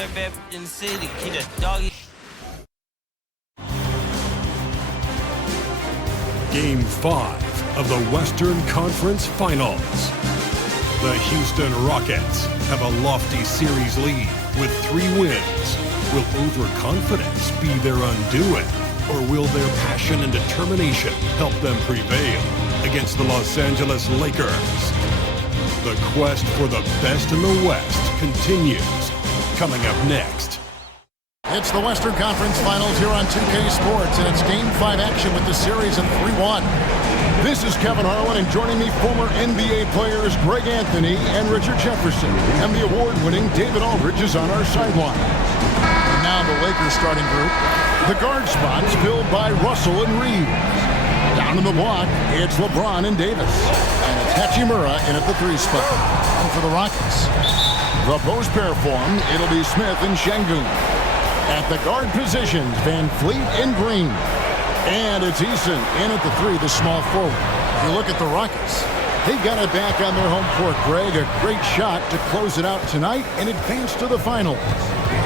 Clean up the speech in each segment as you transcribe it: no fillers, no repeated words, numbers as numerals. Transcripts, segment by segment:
Every bad in the city, keep that doggy. Game 5 of the Western Conference Finals. The Houston Rockets have a lofty series lead with 3 wins. Will overconfidence be their undoing, or will their passion and determination help them prevail against the Los Angeles Lakers? The quest for the best in the West continues. Coming up next. It's the Western Conference Finals here on 2K Sports, and it's Game 5 action with the series in 3-1. This is Kevin Harlan, and joining me, former NBA players Greg Anthony and Richard Jefferson. And the award-winning David Aldridge is on our sideline. And now the Lakers starting group. The guard spots filled by Russell and Reeves. Down in the block, it's LeBron and Davis. And it's Hachimura in at the 3 spot. And for the Rockets, the post pair form, it'll be Smith and Şengün. At the guard positions, Van Fleet and Green. And it's Eason in at the 3, the small forward. If you look at the Rockets, they got it back on their home court, Greg. A great shot to close it out tonight and advance to the finals.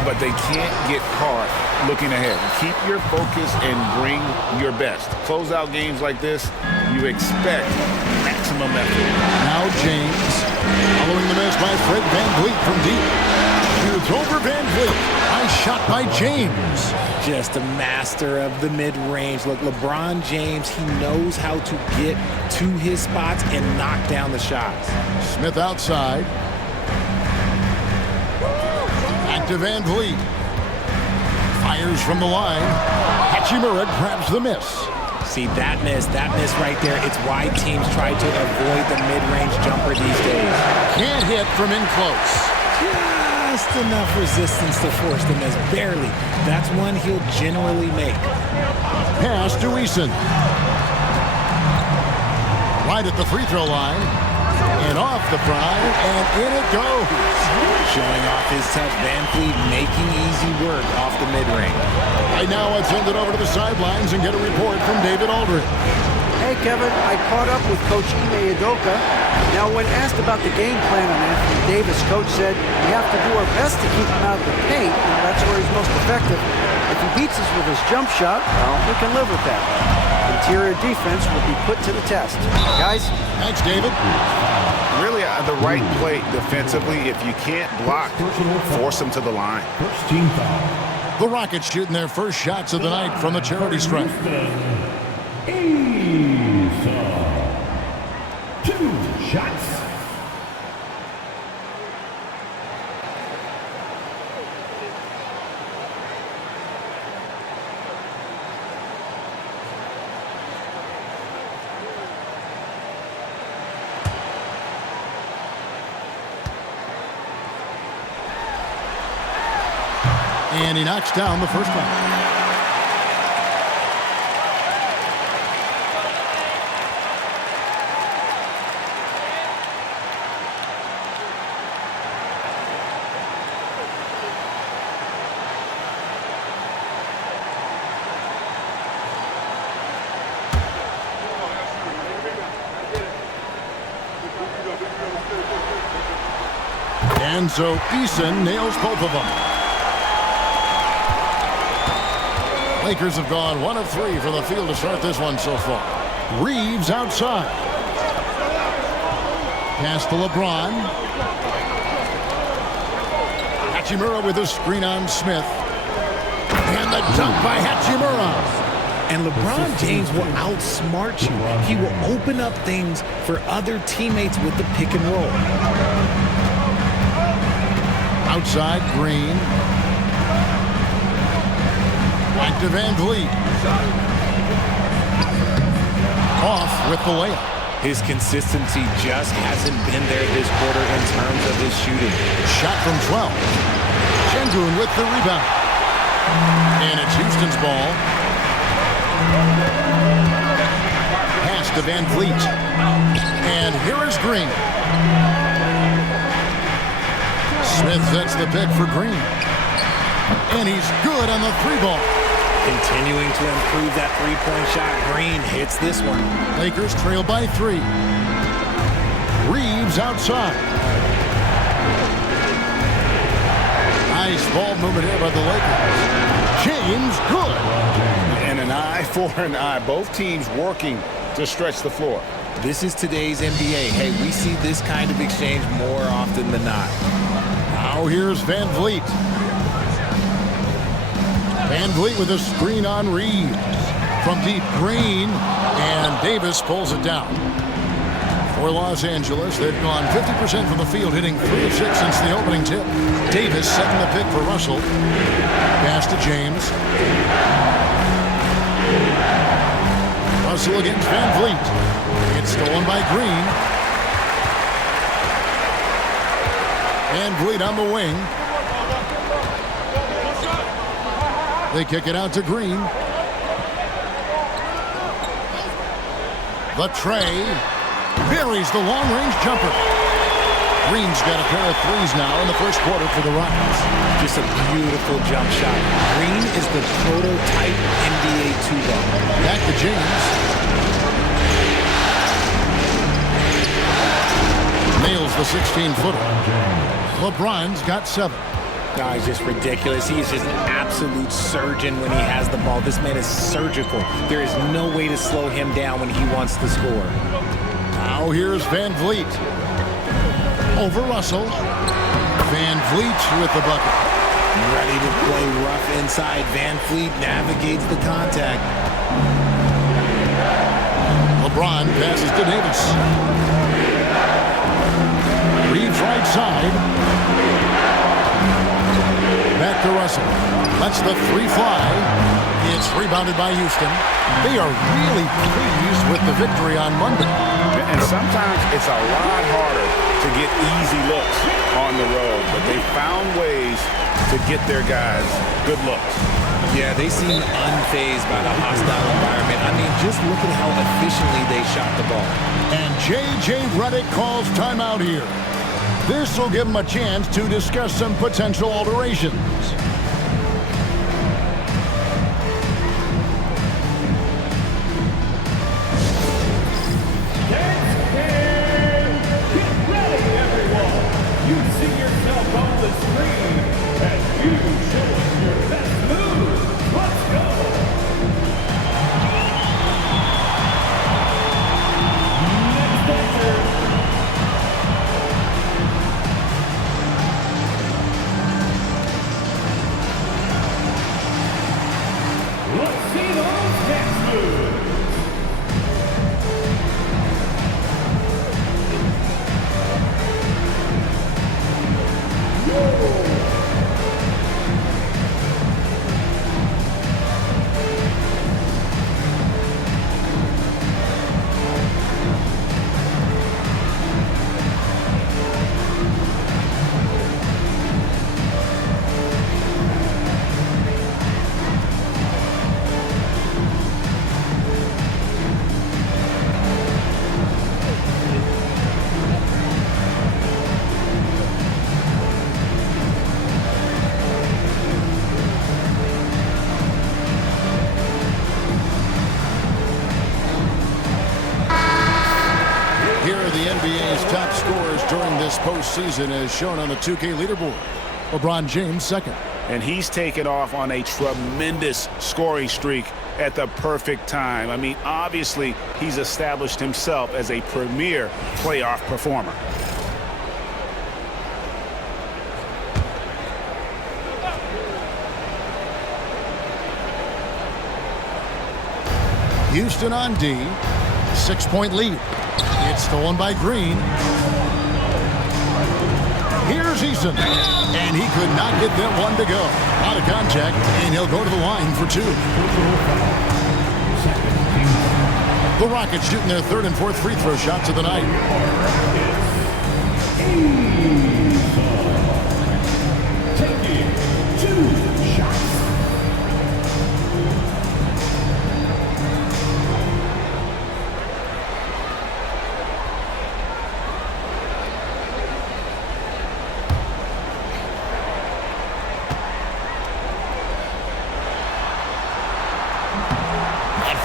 But they can't get caught looking ahead. Keep your focus and bring your best. Close out games like this, you expect maximum effort. Now James, following the miss by Fred VanVleet from deep. Shoots over VanVleet. Nice shot by James. Just a master of the mid-range. Look, LeBron James, he knows how to get to his spots and knock down the shots. Smith outside. Back to VanVleet. Fires from the line. Hachimura grabs the miss. See, that miss right there, it's why teams try to avoid the mid-range jumper these days. Can't hit from in close. Just enough resistance to force the miss, barely. That's one he'll generally make. Pass to Eason. Right at the free throw line. And off the prime, and in it goes. Showing off his touch, VanVleet making easy work off the mid-range. Right now, let's send it over to the sidelines and get a report from David Aldridge. Hey, Kevin, I caught up with Coach Ime Udoka. Now, when asked about the game plan on Anthony Davis, Coach said, we have to do our best to keep him out of the paint, and that's where he's most effective. If he beats us with his jump shot, well, we can live with that. Interior defense will be put to the test. Guys? Thanks, David. Really the right play defensively. If you can't block, force them to the line. The Rockets shooting their first shots of the night from the charity stripe. 2 shots. And he knocks down the first one. And so Eason nails both of them. Lakers have gone 1 of 3 from the field to start this one so far. Reeves outside. Pass to LeBron. Hachimura with a screen on Smith. And the dunk by Hachimura. And LeBron James will outsmart you. He will open up things for other teammates with the pick and roll. Outside, Green. Back to VanVleet. Off with the layup. His consistency just hasn't been there this quarter in terms of his shooting. Shot from 12. Şengün with the rebound. And it's Houston's ball. Pass to VanVleet. And here is Green. Smith sets the pick for Green. And he's good on the 3-ball. Continuing to improve that three-point shot. Green hits this one. Lakers trail by 3. Reeves outside. Nice Nice ball movement here by the Lakers. James, good. And an eye for an eye. Both teams working to stretch the floor. This is today's NBA. Hey, we see this kind of exchange more often than not. Now here's Van Vliet. Van Vliet with a screen on Reeves. From deep, Green, and Davis pulls it down. For Los Angeles, they've gone 50% from the field, hitting 3 of 6 since the opening tip. Davis setting the pick for Russell. Pass to James. Russell against Van Vliet. It's stolen by Green. Van Vliet on the wing. They kick it out to Green. The tray buries the long-range jumper. Green's got a pair of threes now in the first quarter for the Rockets. Just a beautiful jump shot. Green is the prototype NBA 2-guard. Back to James. Nails the 16-footer. LeBron's got 7. No, he's just ridiculous. He is just an absolute surgeon when he has the ball. This man is surgical. There is no way to slow him down when he wants to score. Now here's Van Vliet. Over Russell. Van Vliet with the bucket. Ready to play rough inside. Van Vliet navigates the contact. LeBron passes to Davis. Reeves right side. Back to Russell. Lets the 3 fly. It's rebounded by Houston. They are really pleased with the victory on Monday. And sometimes it's a lot harder to get easy looks on the road, but they found ways to get their guys good looks. Yeah, they seem unfazed by the hostile environment. I mean, just look at how efficiently they shot the ball. And J.J. Redick calls timeout here. This will give them a chance to discuss some potential alterations. Get ready, everyone. You see yourself on the screen, and you show us your best move. Let's go. Next dancer. Let's see those next moves. Here are the NBA's top scorers during this postseason as shown on the 2K leaderboard. LeBron James second. And he's taken off on a tremendous scoring streak at the perfect time. I mean, obviously, he's established himself as a premier playoff performer. Houston on D. 6-point lead. It's stolen by Green. Here's Eason. And he could not get that one to go. Out of contact, and he'll go to the line for 2. The Rockets shooting their 3rd and 4th free throw shots of the night. Taking 2 shots.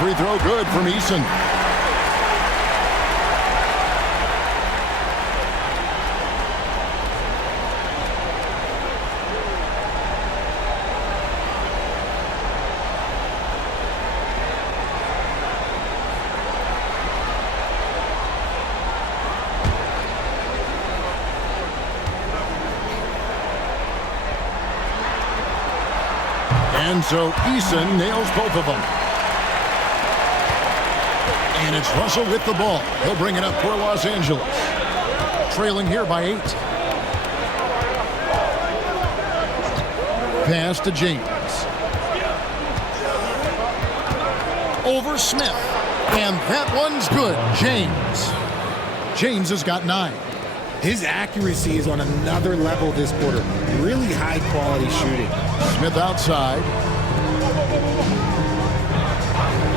Free throw good from Eason. And so Eason nails both of them. And it's Russell with the ball. He'll bring it up for Los Angeles. Trailing here by 8. Pass to James. Over Smith. And that one's good. James has got 9. His accuracy is on another level this quarter. Really high quality shooting. Smith outside.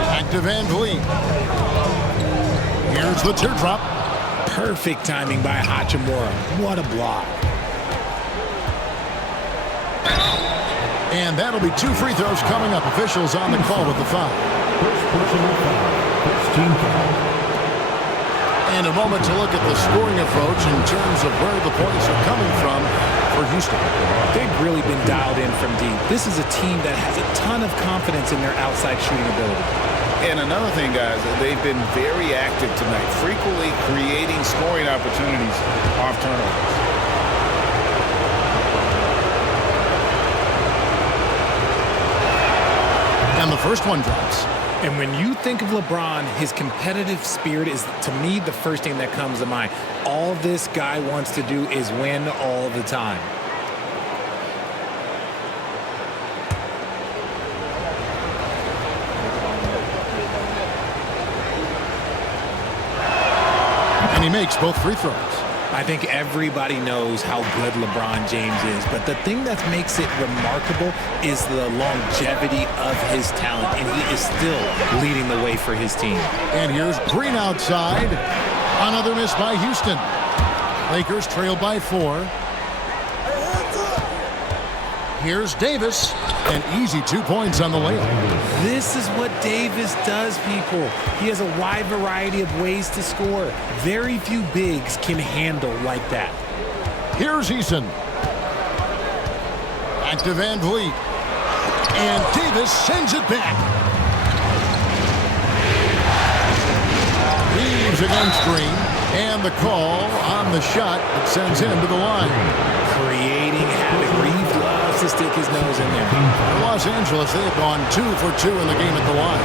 Back to Van Vliet. Here's the teardrop. Perfect timing by Hachimura. What a block. And that'll be 2 free throws coming up. Officials on the call with the foul. First personal foul. First team foul. And a moment to look at the scoring approach in terms of where the points are coming from for Houston. They've really been dialed in from deep. This is a team that has a ton of confidence in their outside shooting ability. And another thing, guys, they've been very active tonight, frequently creating scoring opportunities off turnovers. And the first one drops. And when you think of LeBron, his competitive spirit is, to me, the first thing that comes to mind. All this guy wants to do is win all the time. And he makes both free throws. I think everybody knows how good LeBron James is, but the thing that makes it remarkable is the longevity of his talent, and he is still leading the way for his team. And here's Green outside. Another miss by Houston. Lakers trail by 4. Here's Davis. An easy 2 points on the layup. This is what Davis does, people. He has a wide variety of ways to score. Very few bigs can handle like that. Here's Eason. Back to Van Vliet. And Davis sends it back. Reeves against Green. And the call on the shot that sends him to the line. Creating havoc. Reeves loves to stick his nose in there. For Los Angeles, they have gone 2 for 2 in the game at the line.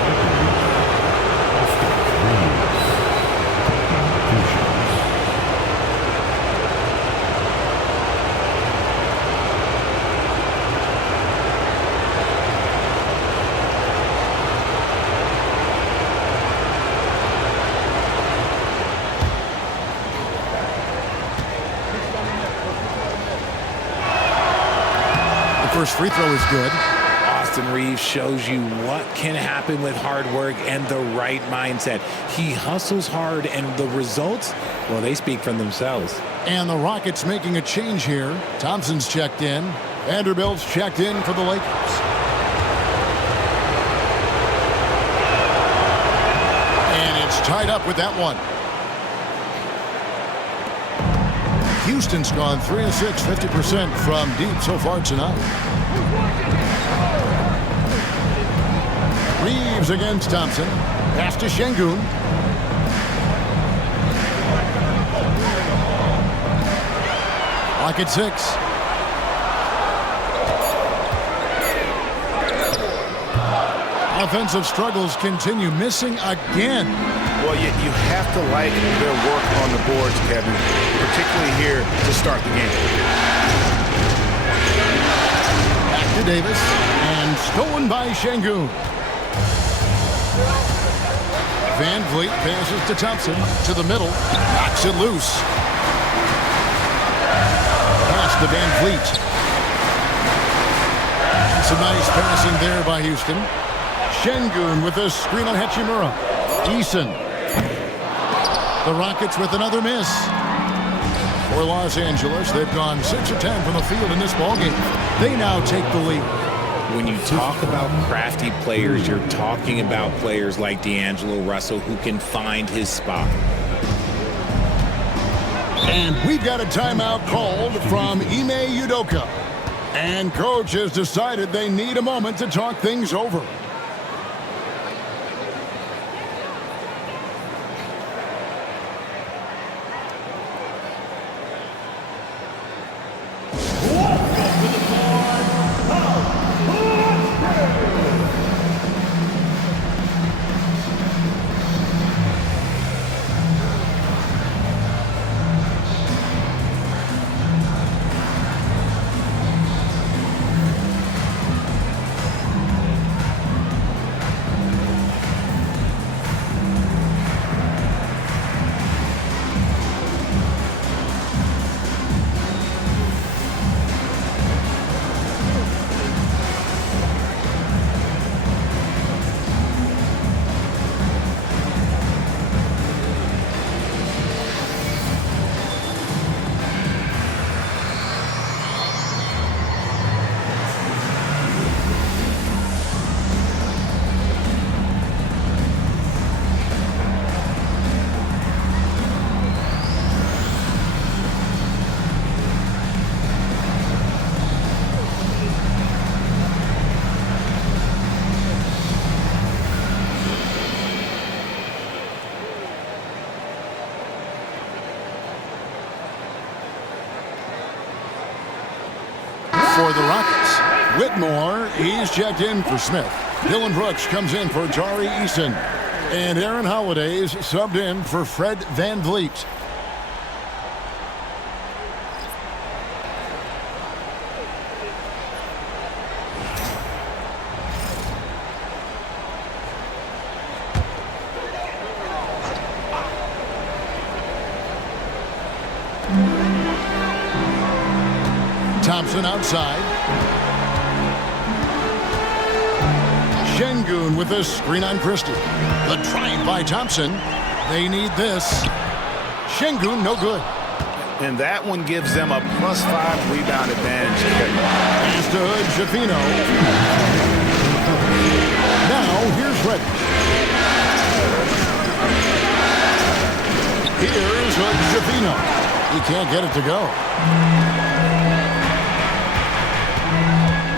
First free throw is good. Austin Reeves shows you what can happen with hard work and the right mindset. He hustles hard, and the results, well, they speak for themselves. And the Rockets making a change here. Thompson's checked in. Vanderbilt's checked in for the Lakers. And it's tied up with that one. Houston's gone 3 of 6, 50% from deep so far tonight. Reeves against Thompson. Pass to Şengün. Lock at 6. Offensive struggles continue. Missing again. Well, you have to like their work on the boards, Kevin, particularly here to start the game. Back to Davis, and stolen by Şengün. Van Vliet passes to Thompson, to the middle, knocks it loose. Pass to Van Vliet. Some nice passing there by Houston. Şengün with a screen on Hachimura. Eason. The Rockets with another miss. For Los Angeles, they've gone 6 of 10 from the field in this ballgame. They now take the lead. When you talk about crafty players, you're talking about players like D'Angelo Russell who can find his spot. And we've got a timeout called from Ime Udoka. And coach has decided they need a moment to talk things over. Whitmore, he's checked in for Smith. Dylan Brooks comes in for Tari Eason. And Aaron Holiday's subbed in for Fred Van Vliet. Thompson outside. Şengün with a screen on Christie. The drive by Thompson. They need this. Şengün, no good. And that one gives them a +5 rebound advantage. Pass to Hood Schifino. Now, here's Reddish. Here's Hood Schifino. He can't get it to go.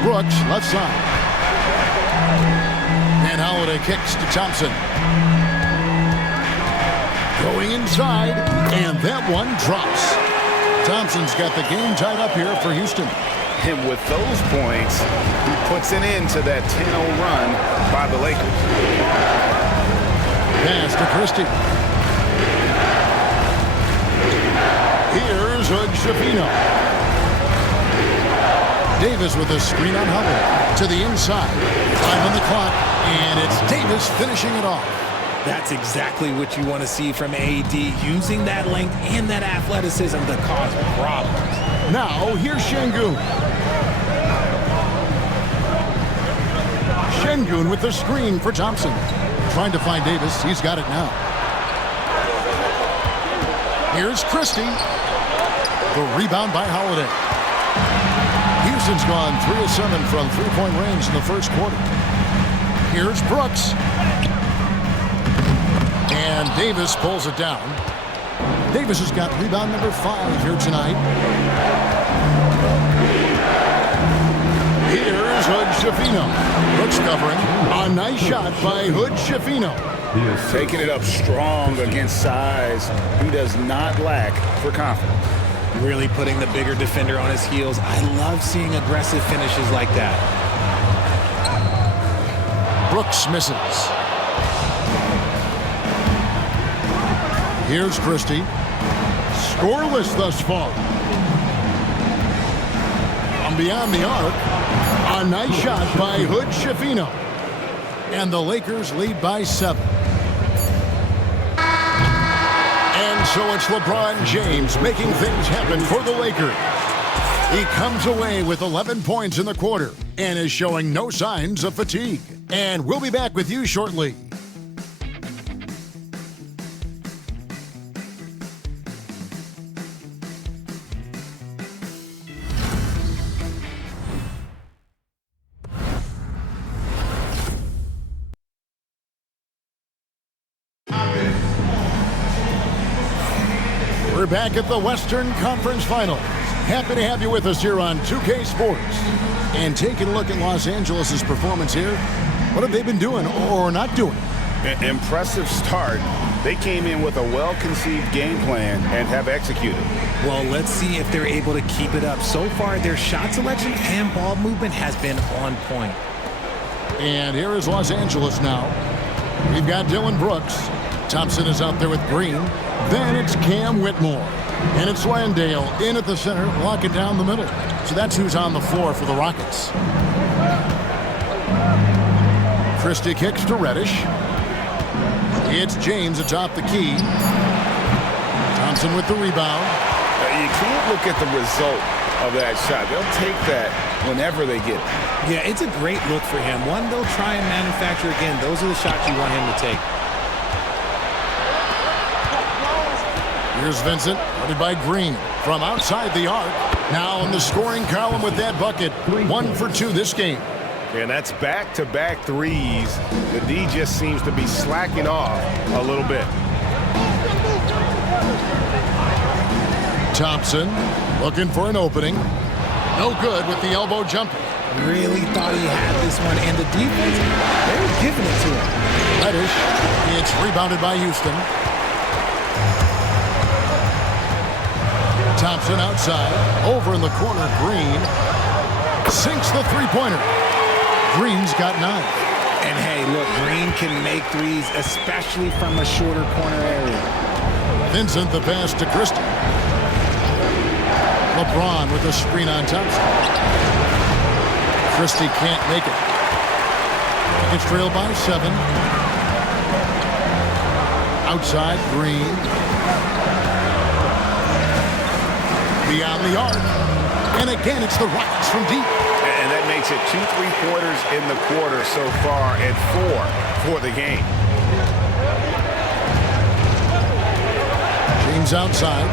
Brooks, left side. And Holiday kicks to Thompson. Going inside, and that one drops. Thompson's got the game tied up here for Houston. And with those points, he puts an end to that 10-0 run by the Lakers. Pass to Christie. Here's Hood Schifino. Davis with a screen on Hubbard to the inside. 5 on the clock, and it's Davis finishing it off. That's exactly what you want to see from AD, using that length and that athleticism to cause problems. Now, here's Şengün. Şengün with the screen for Thompson. Trying to find Davis. He's got it now. Here's Christie. The rebound by Holiday. Houston's gone 3 of 7 from three-point range in the first quarter. Here's Brooks. And Davis pulls it down. Davis has got rebound number 5 here tonight. Here's Hood Schifino. Brooks covering. A nice shot by Hood Schifino. Taking it up strong against size. He does not lack for confidence. Really putting the bigger defender on his heels. I love seeing aggressive finishes like that. Brooks misses. Here's Christie. Scoreless thus far. From beyond the arc, a nice shot by Hood Schifino. And the Lakers lead by 7. And so it's LeBron James making things happen for the Lakers. He comes away with 11 points in the quarter and is showing no signs of fatigue. And we'll be back with you shortly. We're back at the Western Conference Finals. Happy to have you with us here on 2K Sports. And taking a look at Los Angeles' performance here, what have they been doing or not doing? Impressive start. They came in with a well-conceived game plan and have executed. Well, let's see if they're able to keep it up. So far, their shot selection and ball movement has been on point. And here is Los Angeles now. We've got Dylan Brooks. Thompson is out there with Green. Then it's Cam Whitmore. And it's Landale in at the center, locking down the middle. So that's who's on the floor for the Rockets. Christie kicks to Reddish. It's James atop the key. Thompson with the rebound. You can't look at the result of that shot. They'll take that whenever they get it. Yeah, it's a great look for him. One they'll try and manufacture again. Those are the shots you want him to take. Here's Vincent, guarded by Green from outside the arc. Now in the scoring column with that bucket. 1 for 2 this game. And that's back-to-back threes. The D just seems to be slacking off a little bit. Thompson looking for an opening. No good with the elbow jumper. Really thought he had this one, and the defense, they were giving it to him. Reddish, it's rebounded by Houston. Thompson outside, over in the corner, Green. Sinks the three-pointer. Green's got 9. And hey, look, Green can make threes, especially from a shorter corner area. Vincent the pass to Christie. LeBron with a screen on Thompson. Christie can't make it. It's trailed by 7. Outside, Green. Beyond the arc. And again, it's the Rockets from deep. And that makes it 2 3-pointers in the quarter so far and 4 for the game. James outside.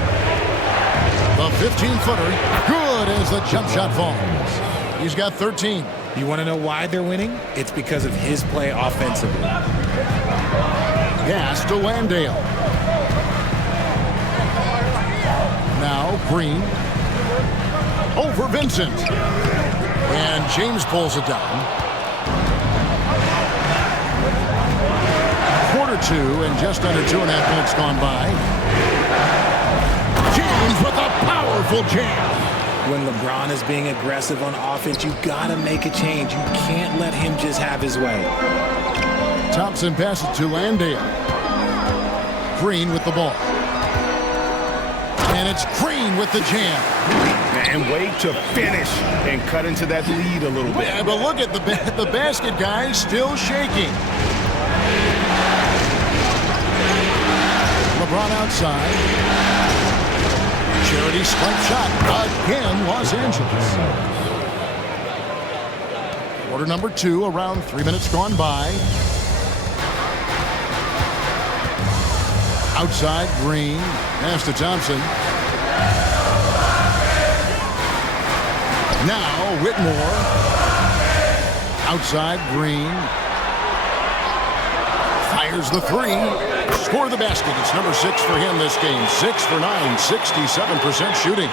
The 15-footer. Good as the jump shot falls. He's got 13. You want to know why they're winning? It's because of his play offensively. Pass to Landale. Now Green. Over Vincent. And James pulls it down. Quarter 2 and just under 2.5 minutes gone by. James with a powerful jam. When LeBron is being aggressive on offense, you got to make a change. You can't let him just have his way. Thompson passes to Landale. Green with the ball. And it's Green with the jam. And wait to finish and cut into that lead a little bit. Yeah, but look at the basket, guys, still shaking. LeBron outside. Charity stripe shot. Again, Los Angeles. Quarter number 2, around 3 minutes gone by. Outside, Green. Pass to Thompson. Now, Whitmore. Outside, Green. Fires the 3. Score the basket. It's number 6 for him this game. 6 for 9, 67% shooting.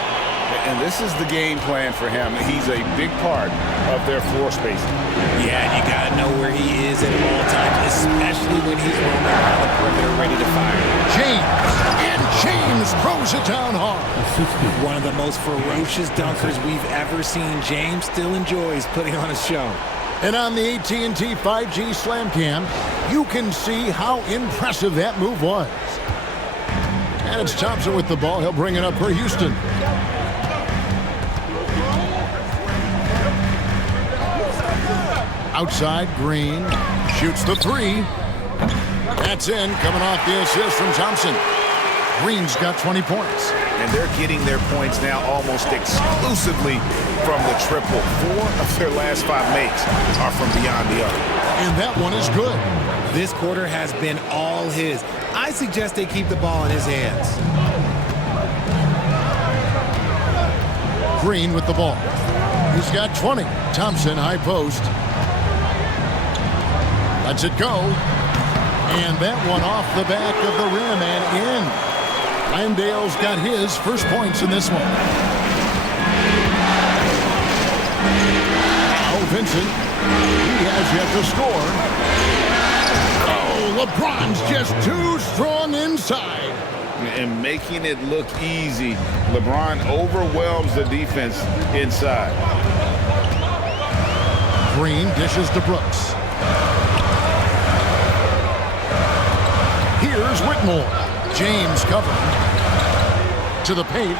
And this is the game plan for him. He's a big part of their floor spacing. Yeah, you got to know where he is at all times, especially when he's roaming around the perimeter ready to fire. James throws it down hard. One of the most ferocious dunkers we've ever seen. James still enjoys putting on a show. And on the AT&T 5G Slam Cam, you can see how impressive that move was. And it's Thompson with the ball. He'll bring it up for Houston. Outside, Green shoots the 3. That's in, coming off the assist from Thompson. Green's got 20 points. And they're getting their points now almost exclusively from the triple. 4 of their last 5 makes are from beyond the arc. And that one is good. This quarter has been all his. I suggest they keep the ball in his hands. Green with the ball. He's got 20. Thompson, high post. Lets it go. And that one off the back of the rim and in. Landale's got his first points in this one. Now Vincent. He has yet to score. Oh, LeBron's just too strong inside. And making it look easy. LeBron overwhelms the defense inside. Green dishes to Brooks. Here's Whitmore. James covered. To the paint.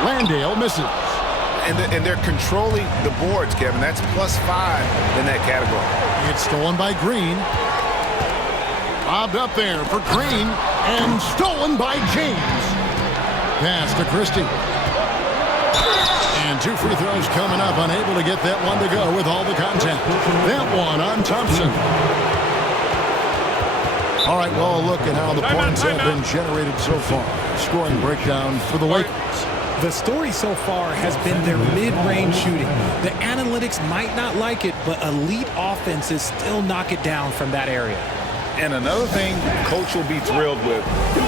Landale misses. And they're controlling the boards, Kevin. That's +5 in that category. It's stolen by Green. Bobbed up there for Green. And stolen by James. Pass to Christie. And 2 free throws coming up. Unable to get that one to go with all the contact. That one on Thompson. All right, well, look at how the points have been generated so far. Scoring breakdown for the Lakers. The story so far has been their mid-range shooting. The analytics might not like it, but elite offenses still knock it down from that area. And another thing Coach will be thrilled with,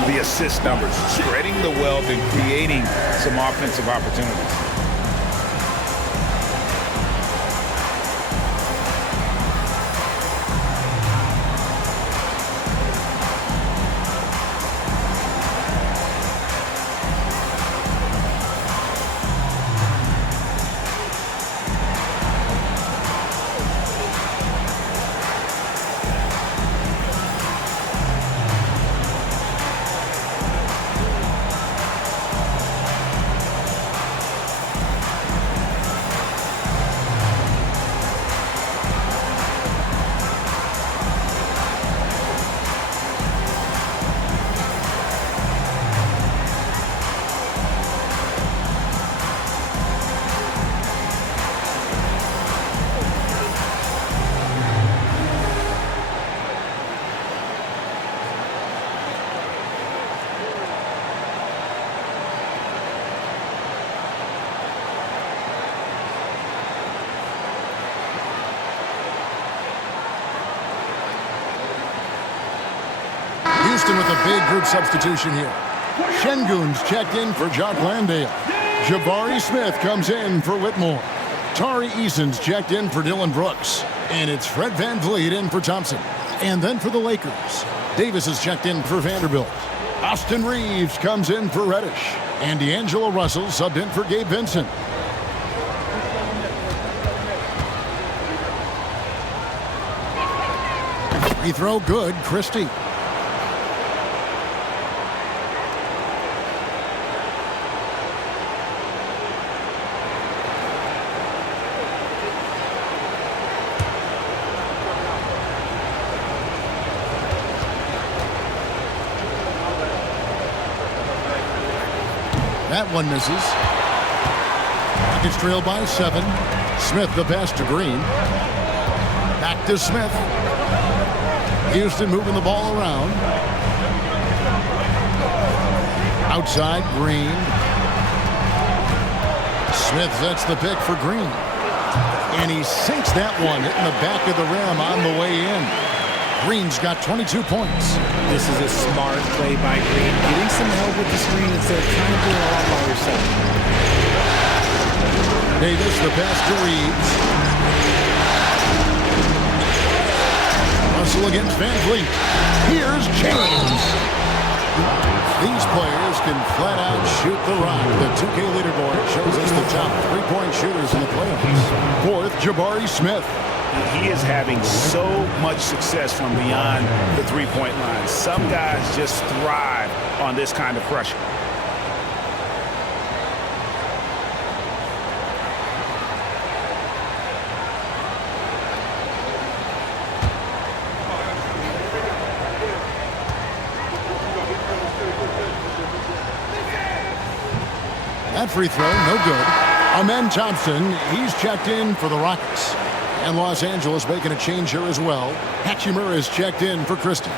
the assist numbers, spreading the wealth and creating some offensive opportunities. Houston with a big group substitution here. Şengün's checked in for Jock Landale. Jabari Smith comes in for Whitmore. Tari Eason's checked in for Dylan Brooks. And it's Fred VanVleet in for Thompson. And then for the Lakers, Davis is checked in for Vanderbilt. Austin Reeves comes in for Reddish. And D'Angelo Russell subbed in for Gabe Vincent. Free throw good, Christie. That one misses. Rockets trail by 7. Smith the pass to Green. Back to Smith. Houston moving the ball around. Outside, Green. Smith sets the pick for Green. And he sinks that one, hitting the back of the rim on the way in. Green's got 22 points. This is a smart play by Green, getting some help with the screen instead of trying to do it all by yourself. Davis, the pass to Reeves. Russell against VanVleet. Here's James. These players can flat out shoot the rock. The 2K leaderboard shows us the top three-point shooters in the playoffs. Fourth, Jabari Smith. He is having so much success from beyond the three-point line. Some guys just thrive on this kind of pressure. That free throw, no good. Amen Thompson, he's checked in for the Rockets. And Los Angeles making a change here as well. Hachimura is checked in for Christie.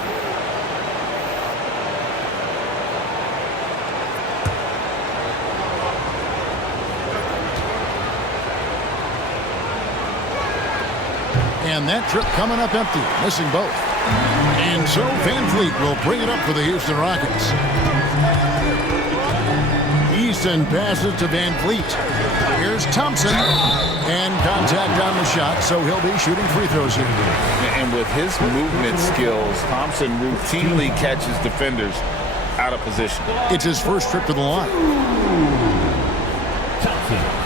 And that trip coming up empty, missing both. And so VanVleet will bring it up for the Houston Rockets. Easton passes to VanVleet. Here's Thompson. And contact on the shot, so he'll be shooting free throws here. And with his movement skills, Thompson routinely catches defenders out of position. It's his first trip to the line. Thompson.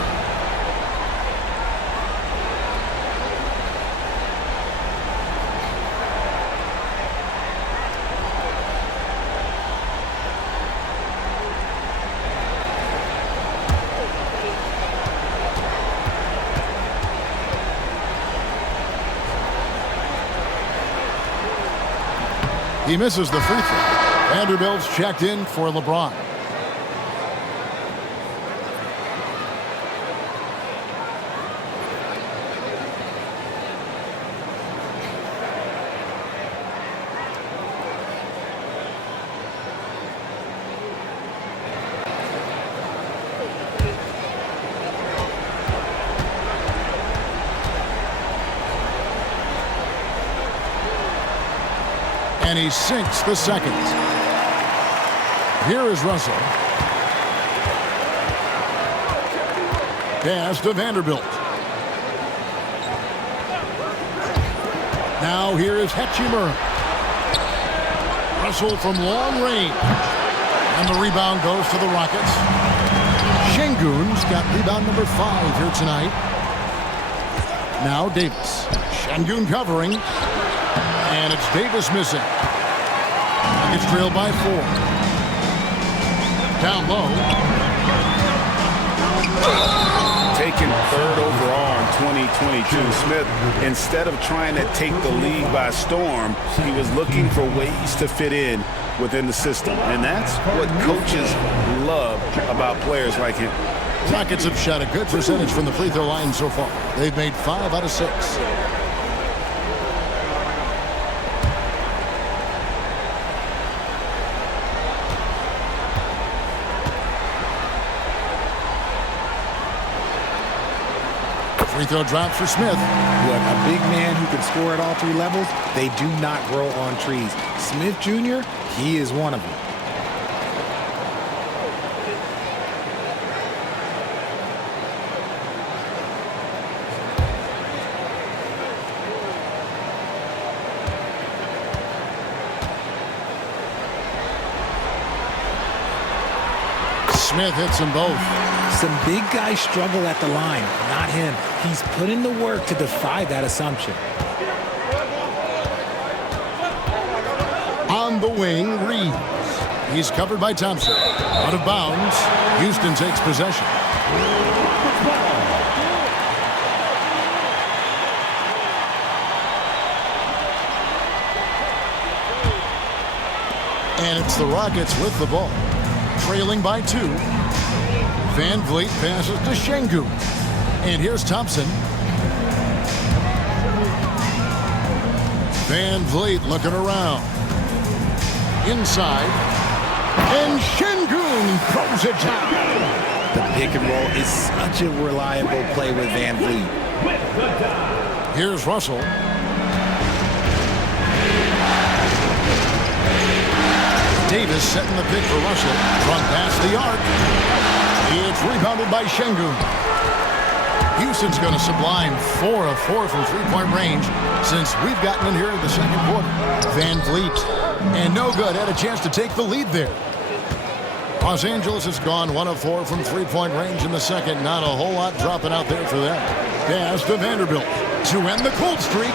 He misses the free throw. Vanderbilt's checked in for LeBron. And he sinks the second. Here is Russell. Pass to Vanderbilt. Now here is Hachimura. Russell from long range. And the rebound goes to the Rockets. Şengün's got rebound number 5 here tonight. Now Davis. Şengün covering. And it's Davis missing. It's trailed by 4. Down low. Taken third overall in 2022, Smith, instead of trying to take the league by storm, he was looking for ways to fit in within the system. And that's what coaches love about players like him. Rockets have shot a good percentage from the free throw line so far. They've made 5 out of 6. Free throw drop for Smith. Look, a big man who can score at all three levels, they do not grow on trees. Smith Jr., he is one of them. Smith hits them both. Some big guys struggle at the line, not him. He's put in the work to defy that assumption. On the wing, Reeves. He's covered by Thompson. Out of bounds. Houston takes possession. And it's the Rockets with the ball. Trailing by 2. Van Vliet passes to Şengün. And here's Thompson. Van Vliet looking around. Inside. And Şengün throws it down. The pick and roll is such a reliable play with Van Vliet. Here's Russell. Davis setting the pick for Russell from past the arc. It's rebounded by Şengün. Houston's going to sublime 4 of 4 from three-point range since we've gotten in here in the second quarter. Van Vliet, and no good, had a chance to take the lead there. Los Angeles has gone 1 of 4 from three-point range in the second. Not a whole lot dropping out there for them. Pass to Vanderbilt to end the cold streak.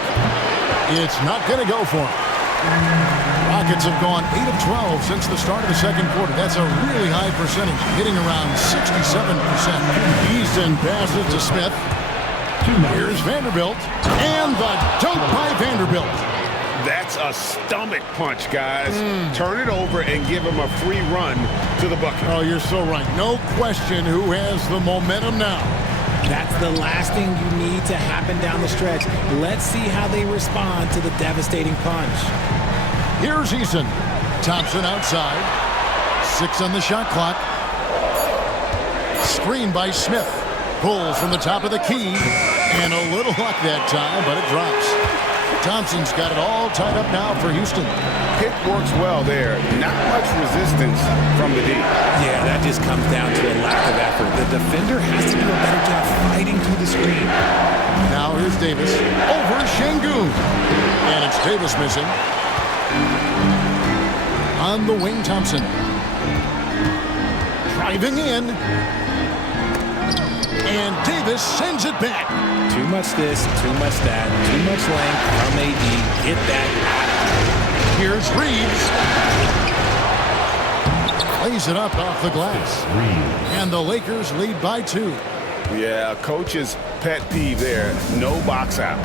It's not going to go for him. Rockets have gone 8 of 12 since the start of the second quarter. That's a really high percentage, hitting around 67%. Easton passes to Smith. Here's Vanderbilt. And the dunk by Vanderbilt. That's a stomach punch, guys. Turn it over and give him a free run to the bucket. Oh, you're so right. No question who has the momentum now. That's the last thing you need to happen down the stretch. Let's see how they respond to the devastating punch. Here's Eason. Thompson outside. 6 on the shot clock. Screen by Smith. Pulls from the top of the key. And a little luck that time, but it drops. Thompson's got it all tied up now for Houston. Pick works well there. Not much resistance from the D. Yeah, that just comes down to a lack of effort. The defender has to do a better job fighting through the screen. Now here's Davis. Over Şengün. And it's Davis missing. On the wing, Thompson. Driving in. And Davis sends it back. Too much this, too much that, too much length from AD. Get that out of here. Here's Reeves. Plays it up off the glass. And the Lakers lead by 2. Yeah, coach's pet peeve there. No box out.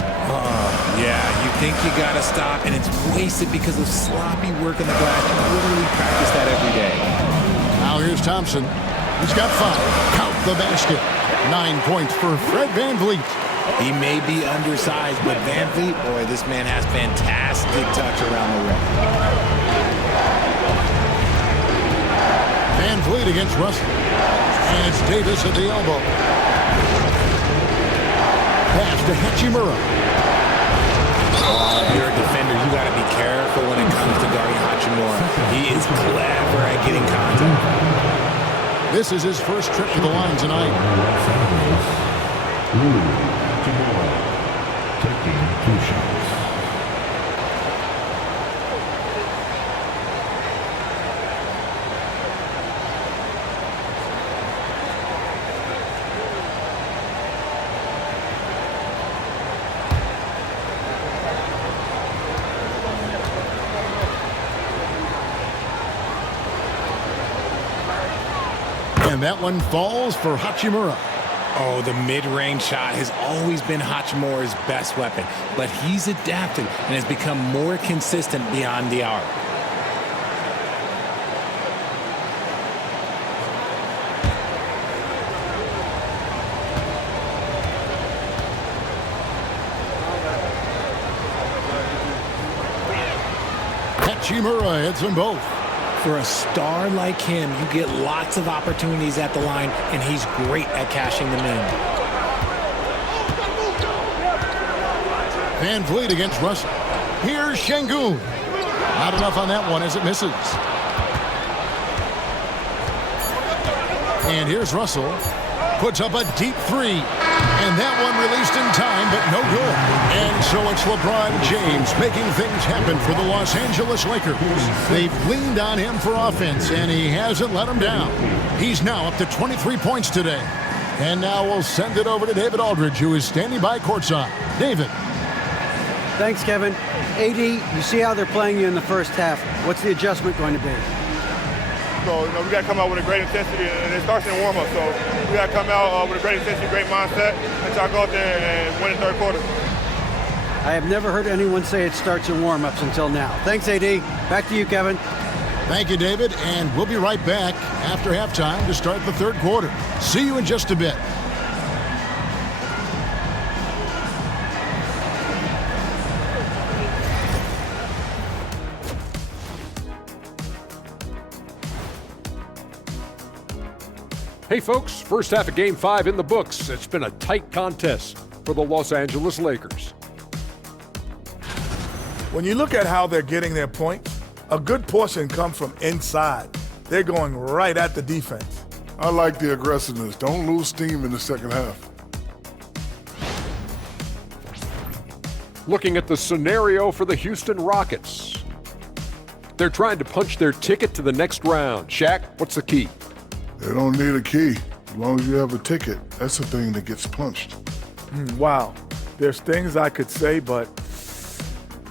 Yeah, you think you got to stop, and it's wasted because of sloppy work in the glass. You literally practice that every day. Now here's Thompson. He's got 5. Count the basket. 9 points for Fred Van Vliet. He may be undersized, but Van Vliet, boy, this man has fantastic touch around the rim. Van Vliet against Russell. And it's Davis at the elbow. Pass to Hachimura. If you're a defender, you got to be careful when it comes to guarding Hachimura. He is clever at getting contact. This is his first trip to the line tonight. Taking 2 shots. And that one falls for Hachimura. Oh, the mid-range shot has always been Hachimura's best weapon, but he's adapted and has become more consistent beyond the arc. Hachimura hits them both. For a star like him, you get lots of opportunities at the line, and he's great at cashing them in. Van Vliet against Russell. Here's Şengün. Not enough on that one as it misses. And here's Russell. Puts up a deep three. And that one released in time, but no good. And so it's LeBron James making things happen for the Los Angeles Lakers. They've leaned on him for offense, and he hasn't let them down. He's now up to 23 points today. And now we'll send it over to David Aldridge, who is standing by courtside. David. Thanks, Kevin. AD, you see how they're playing you in the first half. What's the adjustment going to be? So, we got to come out with a great intensity, and it starts in warm-up. So we got to come out with a great intensity, great mindset, and try to go out there and win the third quarter. I have never heard anyone say it starts in warm-ups until now. Thanks, AD. Back to you, Kevin. Thank you, David, and we'll be right back after halftime to start the third quarter. See you in just a bit. Hey folks, first half of Game 5 in the books. It's been a tight contest for the Los Angeles Lakers. When you look at how they're getting their points, a good portion comes from inside. They're going right at the defense. I like the aggressiveness. Don't lose steam in the second half. Looking at the scenario for the Houston Rockets. They're trying to punch their ticket to the next round. Shaq, what's the key? They don't need a key. As long as you have a ticket, that's the thing that gets punched. Wow. There's things I could say, but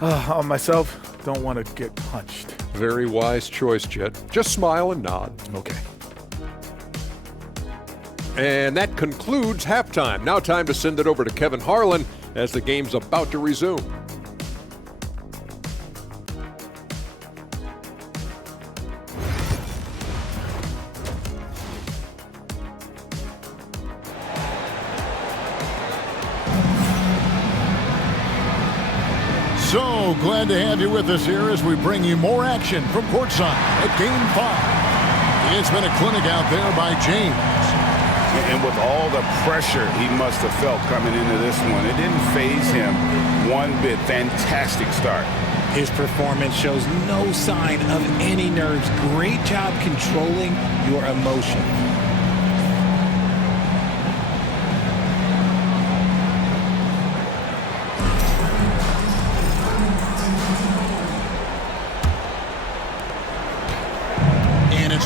on myself, don't want to get punched. Very wise choice, Chet. Just smile and nod. Okay. And that concludes halftime. Now time to send it over to Kevin Harlan as the game's about to resume. So glad to have you with us here as we bring you more action from courtside at Game 5. It's been a clinic out there by James. And with all the pressure he must have felt coming into this one, it didn't faze him one bit. Fantastic start. His performance shows no sign of any nerves. Great job controlling your emotion.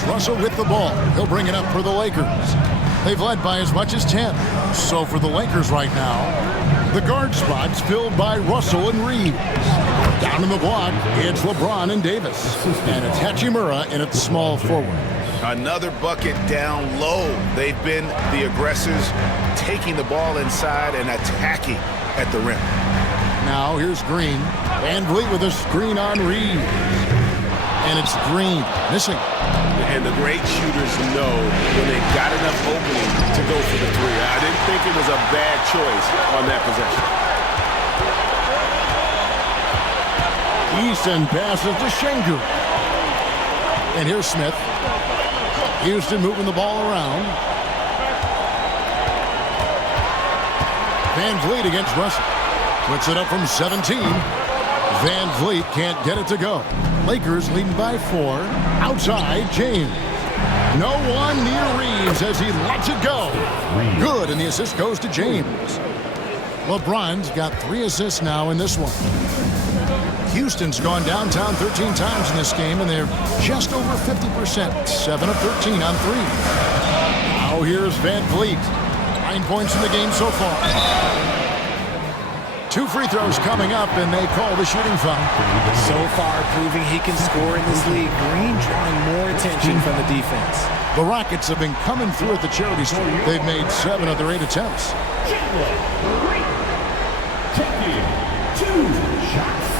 Russell with the ball. He'll bring it up for the Lakers. They've led by as much as 10. So for the Lakers right now, the guard spot's filled by Russell and Reeves. Down in the block, it's LeBron and Davis. And it's Hachimura in at the small forward. Another bucket down low. They've been the aggressors, taking the ball inside and attacking at the rim. Now here's Green. Van Vliet with a screen on Reeves. And it's Green missing. And the great shooters know when they've got enough opening to go for the three. I didn't think it was a bad choice on that possession. Easton passes to Şengün. And here's Smith. Houston moving the ball around. Van Vliet against Russell. Puts it up from 17. Van Vliet can't get it to go. Lakers leading by 4. Outside, James. No one near Reeves as he lets it go. Good, and the assist goes to James. LeBron's got 3 assists now in this one. Houston's gone downtown 13 times in this game, and they're just over 50%. 7 of 13 on 3. Now here's Van Vliet. 9 points in the game so far. 2 free throws coming up, and they call the shooting foul. So far, proving he can score in this league. Green drawing more attention from the defense. The Rockets have been coming through at the charity stripe. They've made 7 of their 8 attempts. Taking 2 shots.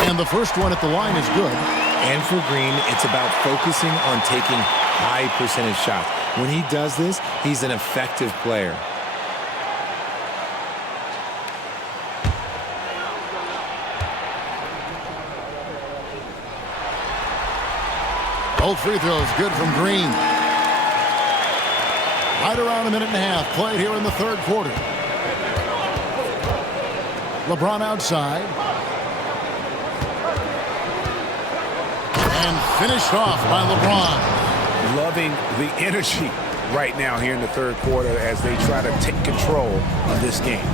And the first one at the line is good. And for Green, it's about focusing on taking high percentage shots. When he does this, he's an effective player. Both free throws good from Green. Right around a minute and a half played here in the third quarter. LeBron outside. And finished off by LeBron. Loving the energy right now here in the third quarter as they try to take control of this game.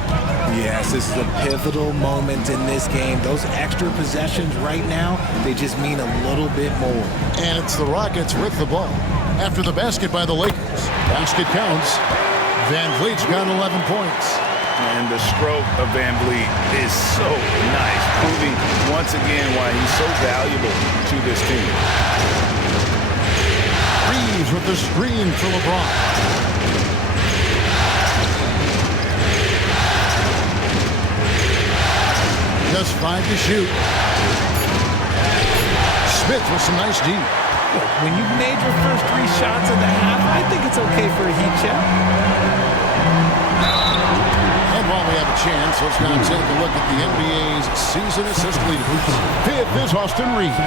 Yes, this is a pivotal moment in this game. Those extra possessions right now, they just mean a little bit more. And it's the Rockets with the ball. After the basket by the Lakers. Basket counts. Van Vliet's got 11 points. And the stroke of Van Vliet is so nice, proving once again why he's so valuable to this team. Reeves with the screen for LeBron. Just 5 to shoot. Smith with some nice D. When you've made your first 3 shots in the half, I think it's okay for a heat check. And while we have a chance, let's now take a look at the NBA's season assist leaders. Fifth is Austin Reeves.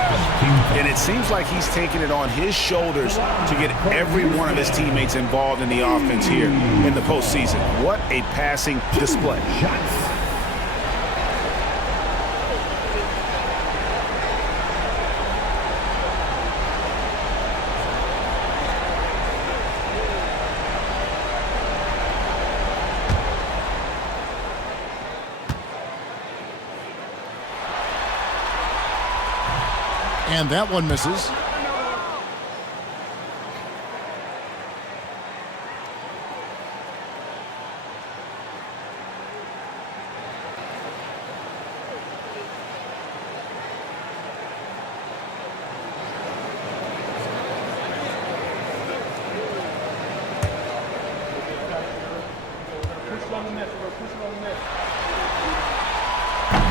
And it seems like he's taking it on his shoulders to get every one of his teammates involved in the offense here in the postseason. What a passing display. And that one misses.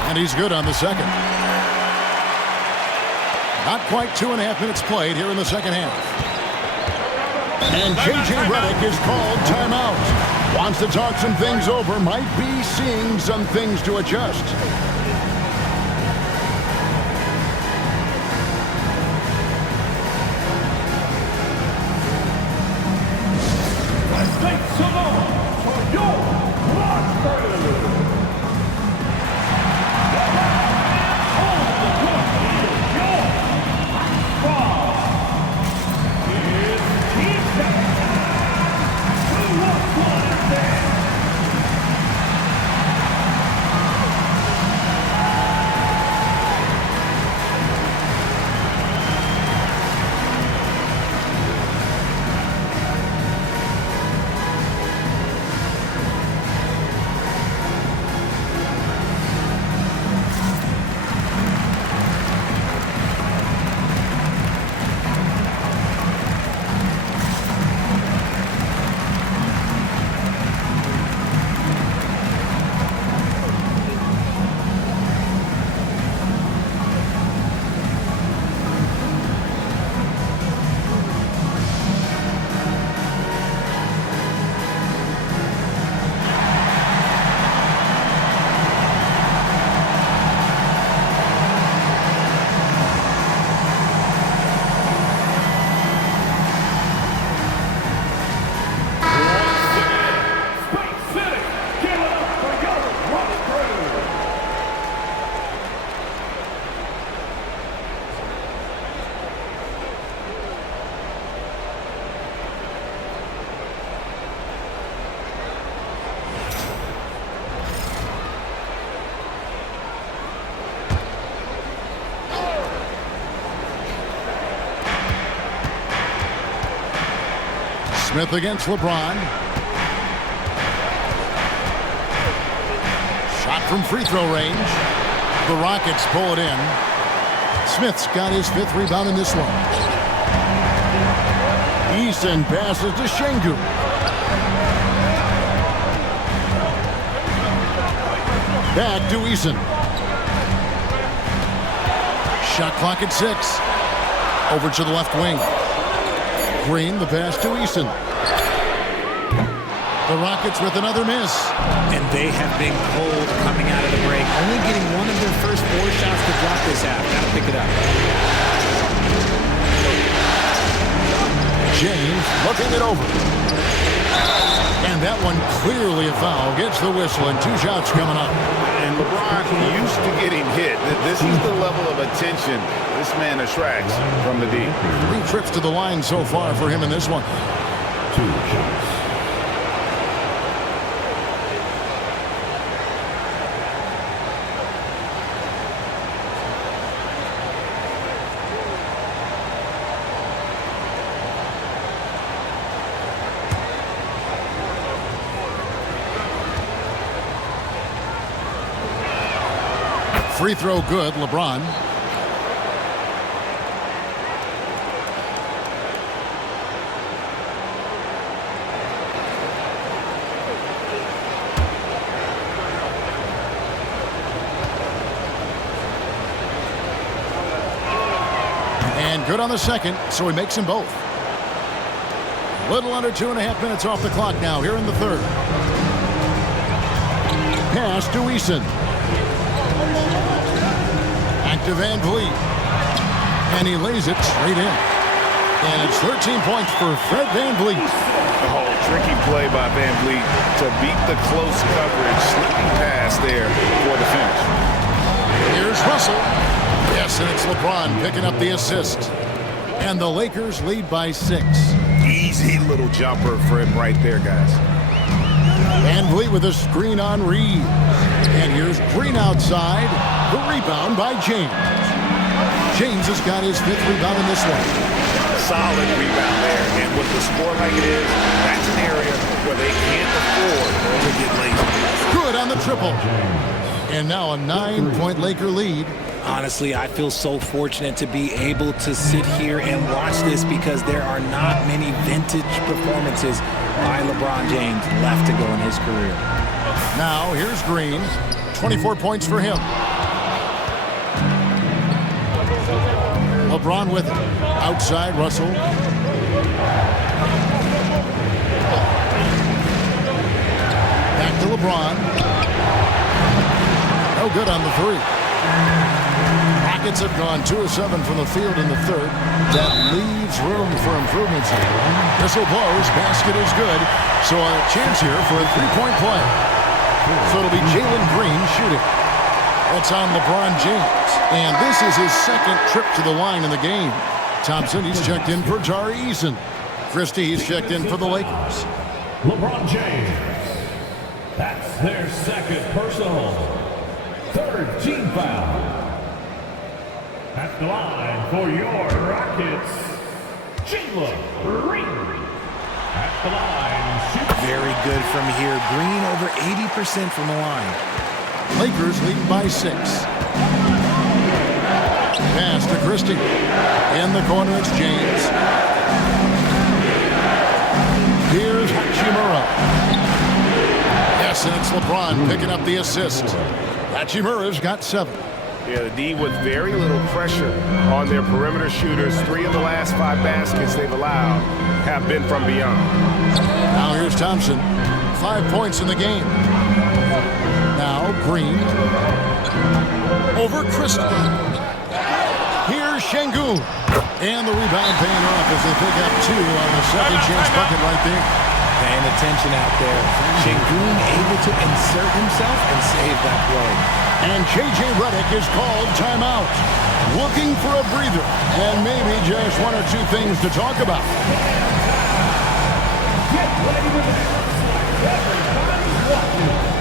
And he's good on the second. Not quite 2.5 minutes played here in the second half. And J.J. Redick is called timeout. Wants to talk some things over. Might be seeing some things to adjust. Thanks so much for your watch. Smith against LeBron. Shot from free throw range. The Rockets pull it in. Smith's got his 5th rebound in this one. Eason passes to Şengün. Back to Eason. Shot clock at 6. Over to the left wing. Green, the pass to Eason. The Rockets with another miss. And they have been cold coming out of the break. Only getting one of their first 4 shots to drop this half. Got to pick it up. James looking it over. And that one clearly a foul. Gets the whistle and 2 shots coming up. And LeBron used to getting hit. This is the level of attention this man attracts from the D. 3 trips to the line so far for him in this one. 2 shots. Free throw good, LeBron. And good on the second, so he makes them both. A little under 2.5 minutes off the clock now here in the third. Pass to Eason. To Van Vliet. And he lays it straight in. And it's 13 points for Fred Van Vliet. Oh, tricky play by Van Vliet to beat the close coverage. Slipping pass there for the finish. Here's Russell. Yes, and it's LeBron picking up the assist. And the Lakers lead by 6. Easy little jumper for him right there, guys. Van Vliet with a screen on Reed. And here's Green outside. The rebound by James. James has got his 5th rebound in this one. Solid rebound there. And with the score like it is, that's an area where they can't afford to get lazy. Good on the triple. And now a 9-point Laker lead. Honestly, I feel so fortunate to be able to sit here and watch this because there are not many vintage performances by LeBron James left to go in his career. Now here's Green. 24 points for him. LeBron with it. Outside, Russell. Back to LeBron. No good on the 3. Rockets have gone 2 of 7 from the field in the third. That leaves room for improvements here. Whistle blows. Basket is good. So a chance here for a 3-point play. So it'll be Jalen Green shooting. That's on LeBron James. And this is his 2nd trip to the line in the game. Thompson, he's checked in for Tari Eason. Christie, he's checked in for the Lakers. LeBron James. That's their 2nd personal. 3rd team foul. At the line for your Rockets, Jalen Green. At the line, shoot. Very good from here. Green over 80% from the line. Lakers leading by 6. Pass to Christie. In the corner, it's James. Here's Hachimura. Yes, and it's LeBron picking up the assist. Hachimura's got 7. Yeah, the D with very little pressure on their perimeter shooters. 3 of the last 5 baskets they've allowed have been from beyond. Now here's Thompson. 5 points in the game. Now Green. Over Christie. Here's Şengün. And the rebound paying off as they pick up 2 on the second chance bucket right there. Paying attention out there. Şengün able to insert himself and save that play. And J.J. Redick is called timeout. Looking for a breather and maybe just 1 or 2 things to talk about. Get ready for this. Everybody's watching.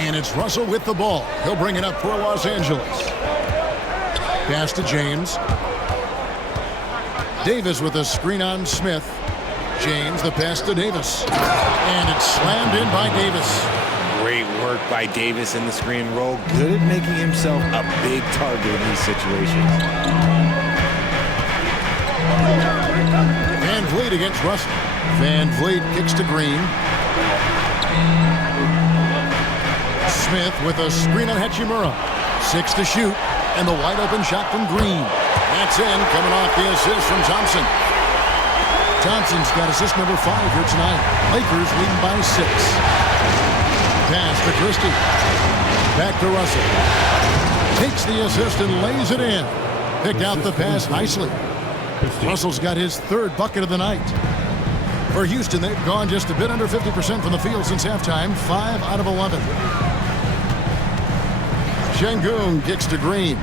And it's Russell with the ball. He'll bring it up for Los Angeles. Pass to James. Davis with a screen on Smith. James, the pass to Davis. And it's slammed in by Davis. Great work by Davis in the screen roll. Good at making himself a big target in these situations. Van Vliet against Russell. Van Vliet kicks to Green. Smith with a screen on Hachimura. 6 to shoot. And the wide open shot from Green. That's in, coming off the assist from Thompson. Thompson's got assist number 5 here tonight. Lakers leading by 6. Pass to Christie. Back to Russell. Takes the assist and lays it in. Picked out the pass nicely. Russell's got his 3rd bucket of the night. For Houston, they've gone just a bit under 50% from the field since halftime. 5 out of 11. Şengün kicks to Green.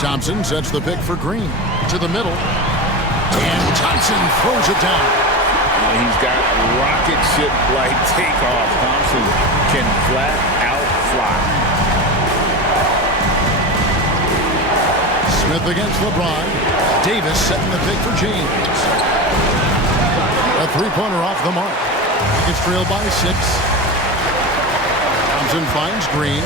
Thompson sets the pick for Green. To the middle. And Thompson throws it down. He's got rocket ship-like takeoff. Thompson can flat out fly. Smith against LeBron. Davis setting the pick for James. A 3-pointer off the mark. It's trailed by 6. Thompson finds Green.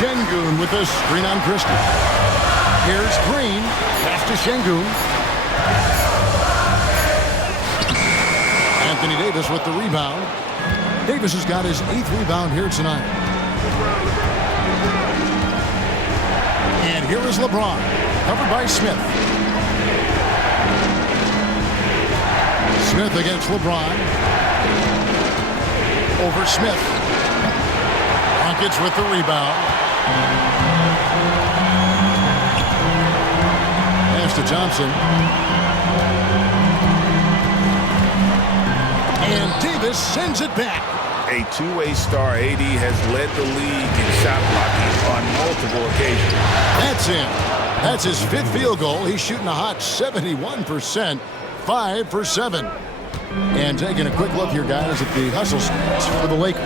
Şengün with a screen on Christie. Here's Green. Pass to Şengün. Anthony Davis with the rebound. Davis has got his 8th rebound here tonight. And here is LeBron. Covered by Smith. Smith against LeBron. Over Smith. Rockets with the rebound. Pass to Thompson. And Davis sends it back. A two-way star, AD has led the league in shot blocking on multiple occasions. That's in. That's his 5th field goal. He's shooting a hot 71%, 5 for 7. And taking a quick look here, guys, at the hustle stats for the Lakers.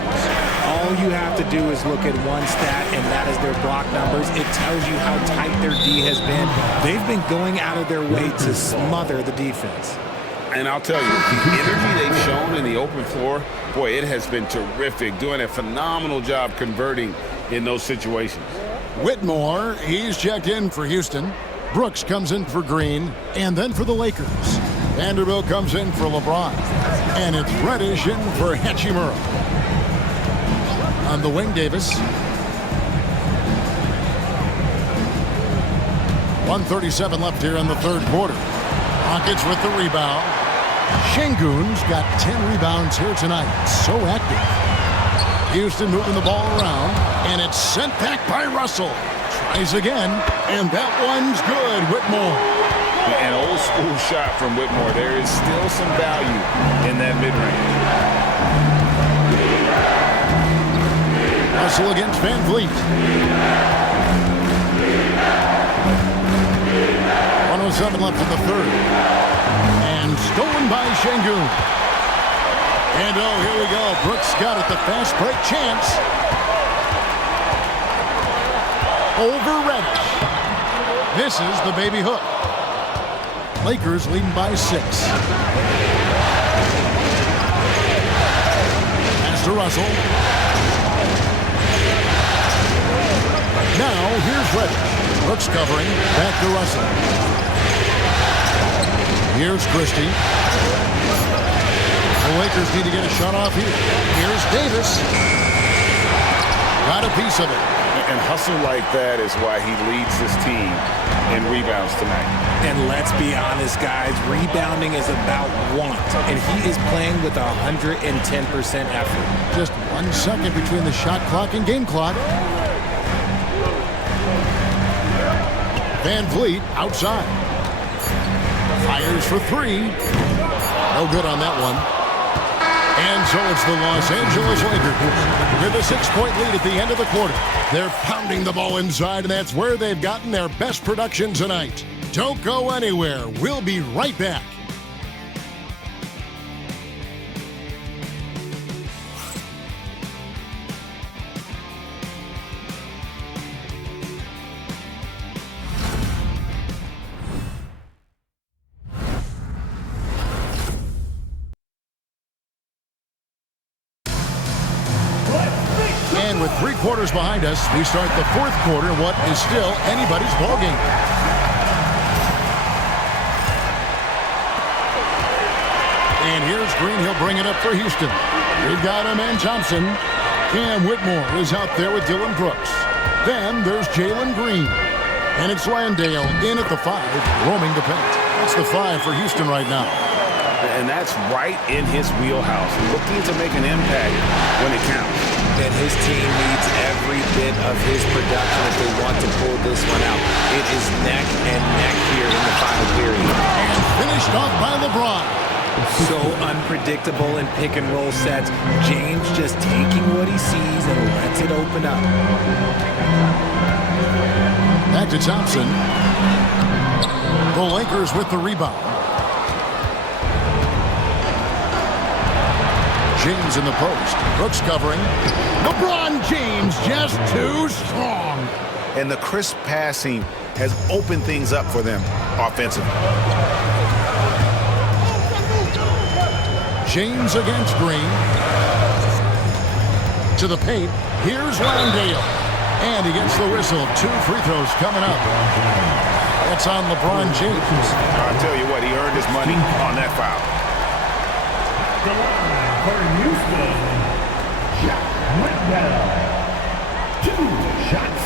All you have to do is look at one stat, and that is their block numbers. It tells you how tight their D has been. They've been going out of their way to smother the defense. And I'll tell you, the energy they've shown in the open floor, boy, it has been terrific. Doing a phenomenal job converting in those situations. Whitmore, he's checked in for Houston. Brooks comes in for Green, and then for the Lakers. Vanderbilt comes in for LeBron. And it's Reddish in for Hachimura. On the wing, Davis. 1:37 left here in the 3rd quarter. Rockets with the rebound. Şengün's got 10 rebounds here tonight. So active. Houston moving the ball around, and it's sent back by Russell. Tries again, and that one's good. Whitmore. An old school shot from Whitmore. There is still some value in that mid-range. Russell against Van Vliet. 1:07 left in the 3rd. And stolen by Şengün. And oh, here we go. Brooks got it. The fast break chance. Over Reddish. This is the baby hook. Lakers leading by 6. Pass to Russell. Now here's Reddish. Brooks covering. Back to Russell. Here's Christie. The Lakers need to get a shot off here. Here's Davis. Got a piece of it. And hustle like that is why he leads his team in rebounds tonight. And let's be honest, guys, rebounding is about want. And he is playing with 110% effort. Just 1 second between the shot clock and game clock. Van Vliet outside. Fires for 3. No good on that one. And so it's the Los Angeles Lakers with a 6-point lead at the end of the quarter. They're pounding the ball inside, and that's where they've gotten their best production tonight. Don't go anywhere. We'll be right back. And with 3 quarters behind us, we start the 4th quarter, what is still anybody's ballgame. And here's Green. He'll bring it up for Houston. We've got him and Thompson. Cam Whitmore is out there with Dylan Brooks. Then there's Jalen Green. And it's Landale in at the 5, roaming the paint. That's the 5 for Houston right now. And that's right in his wheelhouse, looking to make an impact when it counts. And his team needs every bit of his production if they want to pull this one out. It is neck and neck here in the final period. And finished off by LeBron. So unpredictable in pick-and-roll sets. James just taking what he sees and lets it open up. Back to Thompson. The Lakers with the rebound. James in the post. Brooks covering. LeBron James just too strong. And the crisp passing has opened things up for them offensively. James against Green. To the paint. Here's Landale. And he gets the whistle. 2 free throws coming up. That's on LeBron James. I'll tell you what, he earned his money on that foul. For Houston, Jack Whitmore. 2 shots.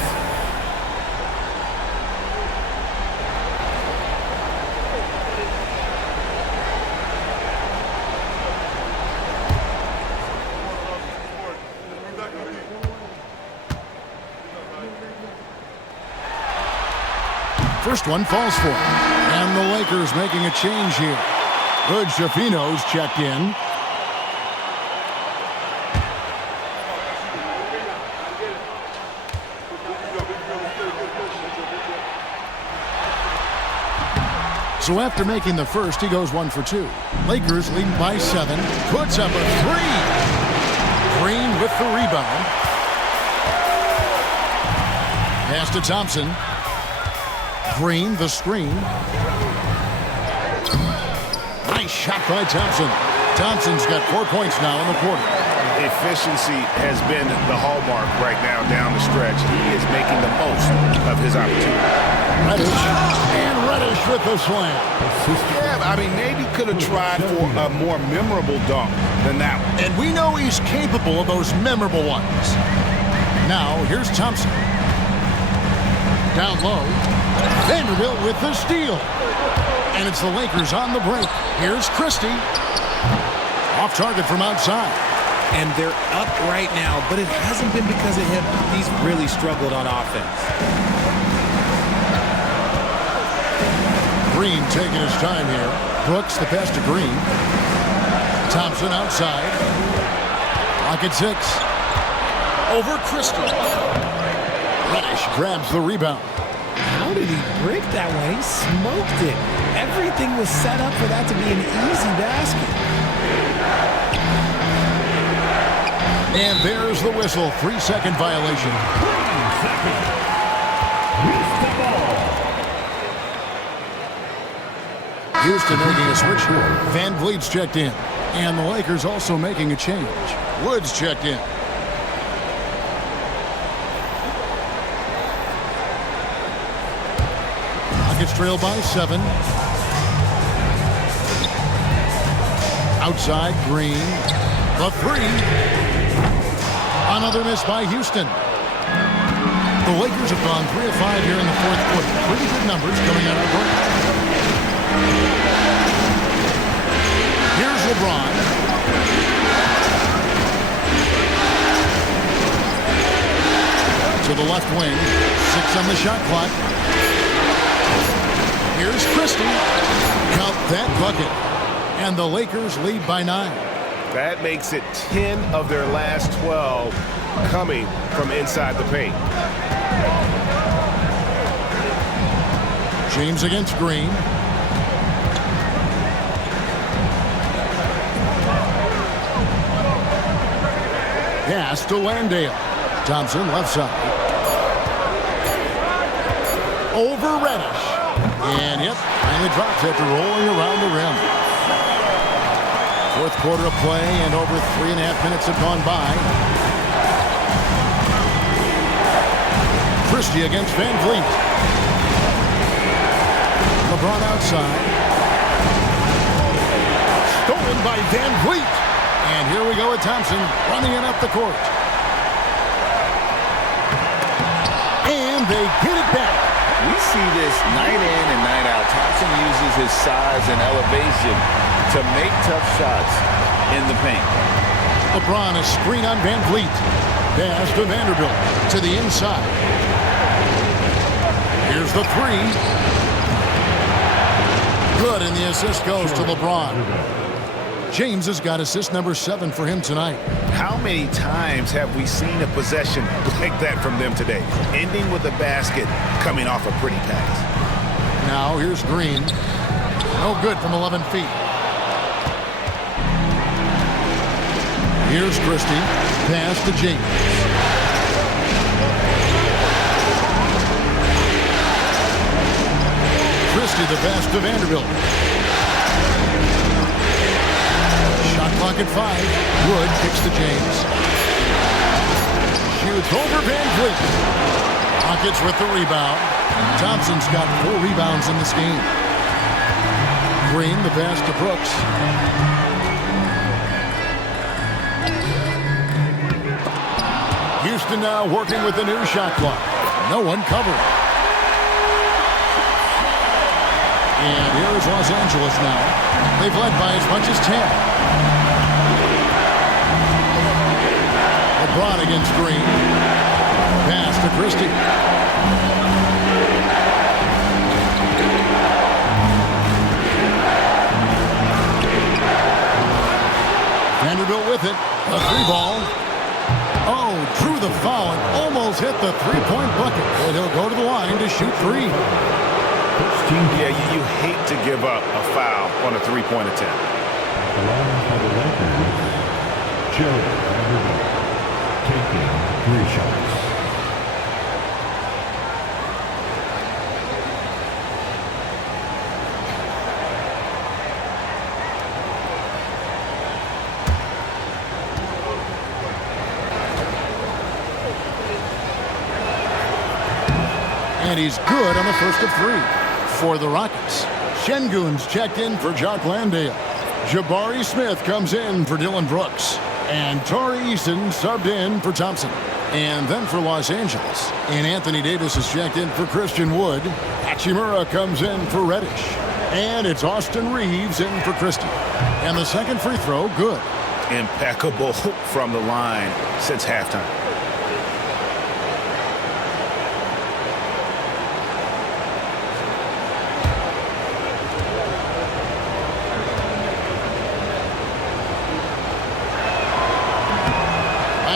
First one falls for him. And the Lakers making a change here. Good. Shafino's checked in. So after making the first, he goes 1 for 2. Lakers leading by 7. Puts up a 3. Green with the rebound. Pass to Thompson. Green, the screen. Nice shot by Thompson. Thompson's got 4 points now in the quarter. Efficiency has been the hallmark right now down the stretch. He is making the most of his opportunity. Reddish. And Reddish with the slam. Yeah, I mean, maybe could have tried for a more memorable dunk than that one. And we know he's capable of those memorable ones. Now, here's Thompson. Down low. Vanderbilt with the steal. And it's the Lakers on the break. Here's Christie. Off target from outside. And they're up right now, but it hasn't been because of him. He's really struggled on offense. Green taking his time here. Brooks the pass to Green. Thompson outside. Lock at 6. Over Christie. Reddish grabs the rebound. How did he break that one? He smoked it. Everything was set up for that to be an easy basket. And there's the whistle. 3-second violation. 3 seconds. Use the ball. Houston making a switch here. Van Vliet's checked in. And the Lakers also making a change. Woods checked in. Rockets trail by 7. Outside, Green. The 3. Another miss by Houston. The Lakers have gone 3 of 5 here in the 4th quarter. Pretty good numbers coming out of the break. Here's LeBron. To the left wing. 6 on the shot clock. Here's Christie. Count that bucket. And the Lakers lead by 9. That makes it 10 of their last 12 coming from inside the paint. James against Green. Pass to Landale. Thompson left side. Over Reddish. And yep, finally drops after rolling around the rim. Fourth quarter of play, and over 3.5 minutes have gone by. Christie against Van Vliet. LeBron outside. Stolen by Van Vliet. And here we go with Thompson running it up the court. And they get it back. We see this night in and night out. Thompson uses his size and elevation to make tough shots in the paint. LeBron, a screen on Van Vliet. Pass to Vanderbilt to the inside. Here's the three. Good, and the assist goes to LeBron. James has got assist number 7 for him tonight. How many times have we seen a possession like that from them today? Ending with a basket, coming off a pretty pass. Now here's Green. No good from 11 feet. Here's Christie. Pass to James. Christie the pass to Vanderbilt. Shot clock at 5. Wood kicks to James. Shoots over Van Vliet. Rockets with the rebound. Thompson's got 4 rebounds in this game. Green the pass to Brooks. Houston now working with the new shot clock. No one covering. And here is Los Angeles now. They've led by as much as 10. LeBron against Green. Pass to Christie. Vanderbilt with it. A 3-ball. Oh, drew the foul and almost hit the 3-point bucket. But he'll go to the line to shoot 3. Yeah, you hate to give up a foul on a 3-point attempt. Taking 3 shots. And he's good on the first of 3 for the Rockets. Şengün's checked in for Jock Landale. Jabari Smith comes in for Dylan Brooks. And Tari Eason subbed in for Thompson. And then for Los Angeles. And Anthony Davis is checked in for Christian Wood. Hachimura comes in for Reddish. And it's Austin Reeves in for Christie. And the second free throw, good. Impeccable from the line since halftime.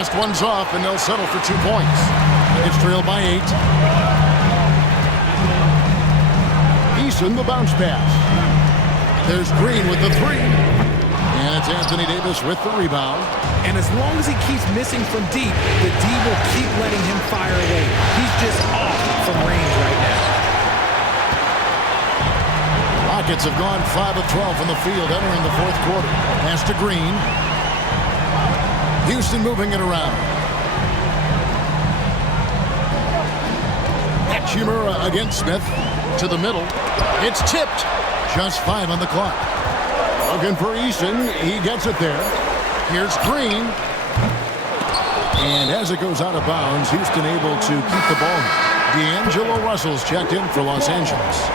Last one's off, and they'll settle for 2 points. It's trailed by 8. Eason the bounce pass. There's Green with the 3. And it's Anthony Davis with the rebound. And as long as he keeps missing from deep, the D will keep letting him fire away. He's just off from range right now. Rockets have gone 5 of 12 from the field entering the fourth quarter. Pass to Green. Houston moving it around. Hachimura against Smith. To the middle. It's tipped. Just 5 on the clock. Looking for Eason. He gets it there. Here's Green. And as it goes out of bounds, Houston able to keep the ball. D'Angelo Russell's checked in for Los Angeles.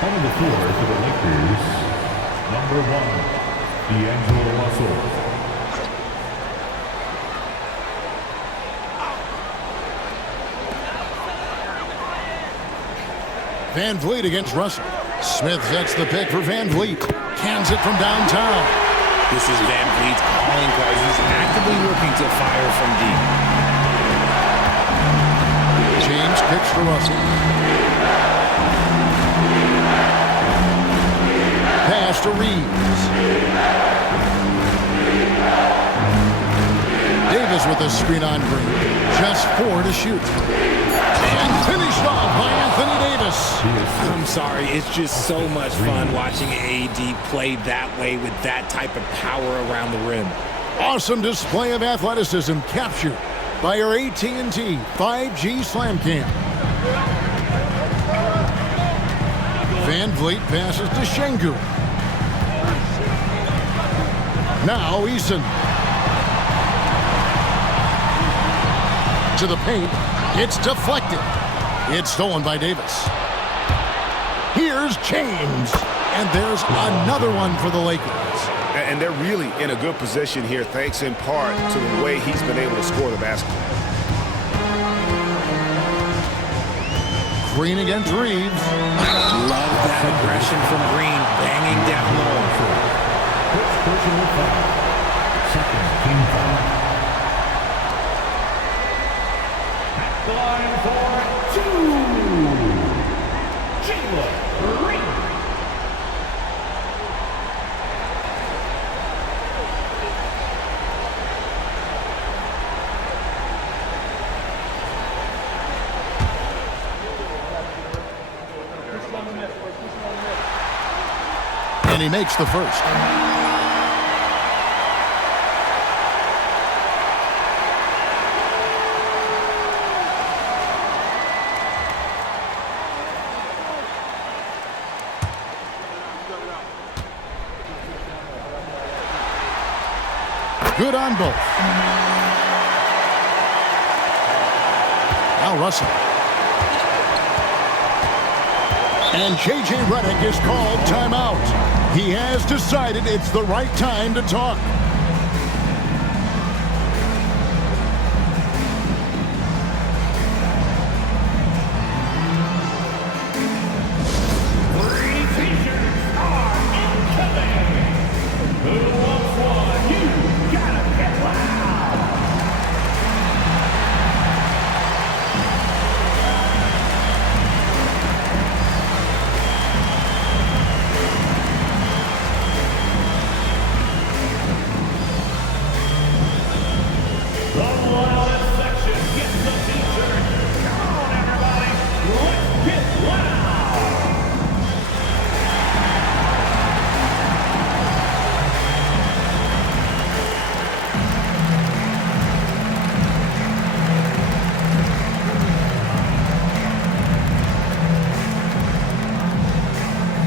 On the floor for the Lakers, number 1, D'Angelo Russell. Van Vliet against Russell. Smith sets the pick for Van Vliet. Cans it from downtown. This is Van Vliet's calling card. He's actively looking to fire from deep. James kicks to Russell. Pass to Reeves. Davis with a screen on Green. Just 4 to shoot. And finished off by Anthony Davis. I'm sorry. It's just so much fun watching AD play that way with that type of power around the rim. Awesome display of athleticism captured by our AT&T 5G Slam Cam. Van Vliet passes to Şengün. Now Eason. To the paint. It's deflected. It's stolen by Davis. Here's James. And there's another one for the Lakers. And they're really in a good position here, thanks in part to the way he's been able to score the basketball. Green against Reeves. Love that aggression from Green, banging down low. Personal foul. Second team foul. At the line for 2. Jaylen Green. And he makes the first. Good on both. Now Russell. And J.J. Redick is called timeout. He has decided it's the right time to talk. Free t-shirts are incoming. Who wants one? You gotta get loud. The loudest section gets the t-shirt. Come on, everybody. Let's get loud.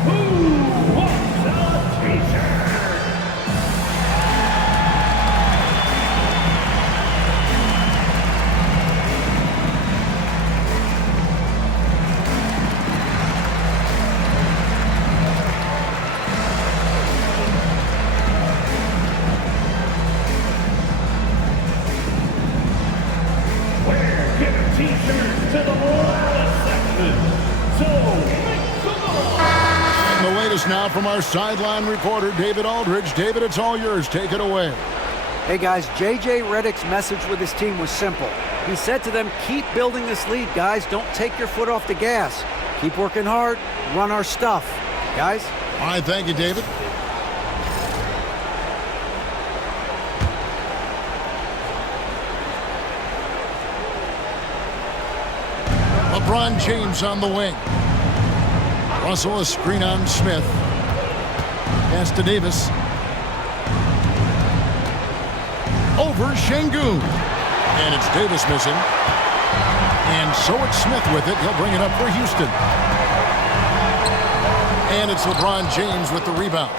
Who wants a t-shirt? We're giving t-shirts to the loudest section. So make some noise. And the latest now from our sideline reporter, David Aldridge. David, it's all yours. Take it away. Hey guys, J.J. Redick's message with his team was simple. He said to them, keep building this lead, guys. Don't take your foot off the gas. Keep working hard. Run our stuff. Guys? All right, thank you, David. LeBron James on the wing. Russell a screen on Smith. Pass to Davis. Over Şengün. And it's Davis missing. And so it's Smith with it. He'll bring it up for Houston. And it's LeBron James with the rebound.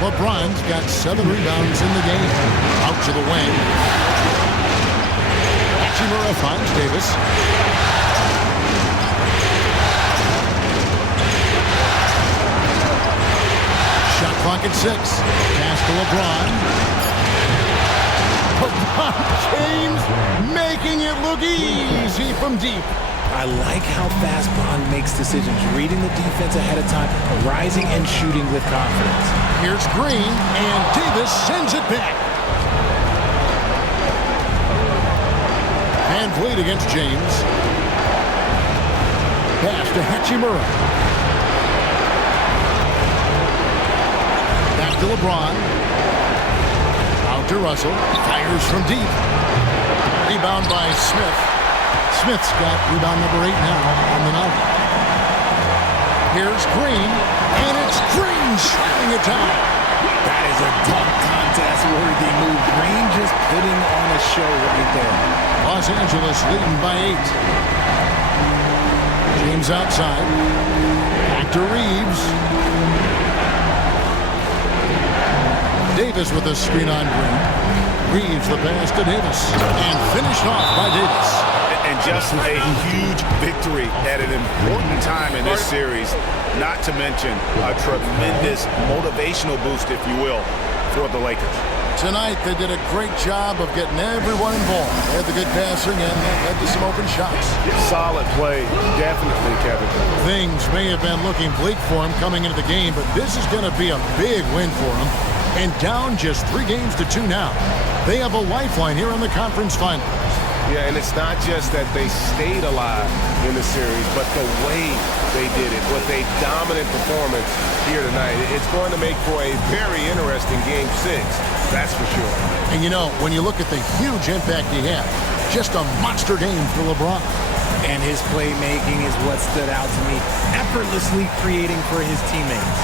LeBron's got 7 rebounds in the game. Out to the wing. Hachimura finds Davis. Shot clock at 6. Pass to LeBron. LeBron James making it look easy from deep. I like how fast Bond makes decisions, reading the defense ahead of time, rising and shooting with confidence. Here's Green, and Davis sends it back. Van Vliet against James. Pass to Hachimura. Back to LeBron. Out to Russell. Fires from deep. Rebound by Smith. Smith's got rebound number 8 now on the night. Here's Green, and it's Green shutting it down. That is a dunk contest-worthy move. Green just putting on a show right there. Los Angeles leading by 8. James outside. Back to Reeves. Davis with a screen on Green. Reeves the pass to Davis. And finished off by Davis. And just a huge victory at an important time in this series. Not to mention a tremendous motivational boost, if you will, for the Lakers. Tonight, they did a great job of getting everyone involved. They had the good passing and led to some open shots. Solid play, definitely, Kevin. Things may have been looking bleak for him coming into the game, but this is going to be a big win for him. And down just 3 games to 2 now. They have a lifeline here in the conference finals. Yeah, and it's not just that they stayed alive in the series, but the way they did it with a dominant performance here tonight. It's going to make for a very interesting Game 6, that's for sure. And you know, when you look at the huge impact he had, just a monster game for LeBron. And his playmaking is what stood out to me, effortlessly creating for his teammates.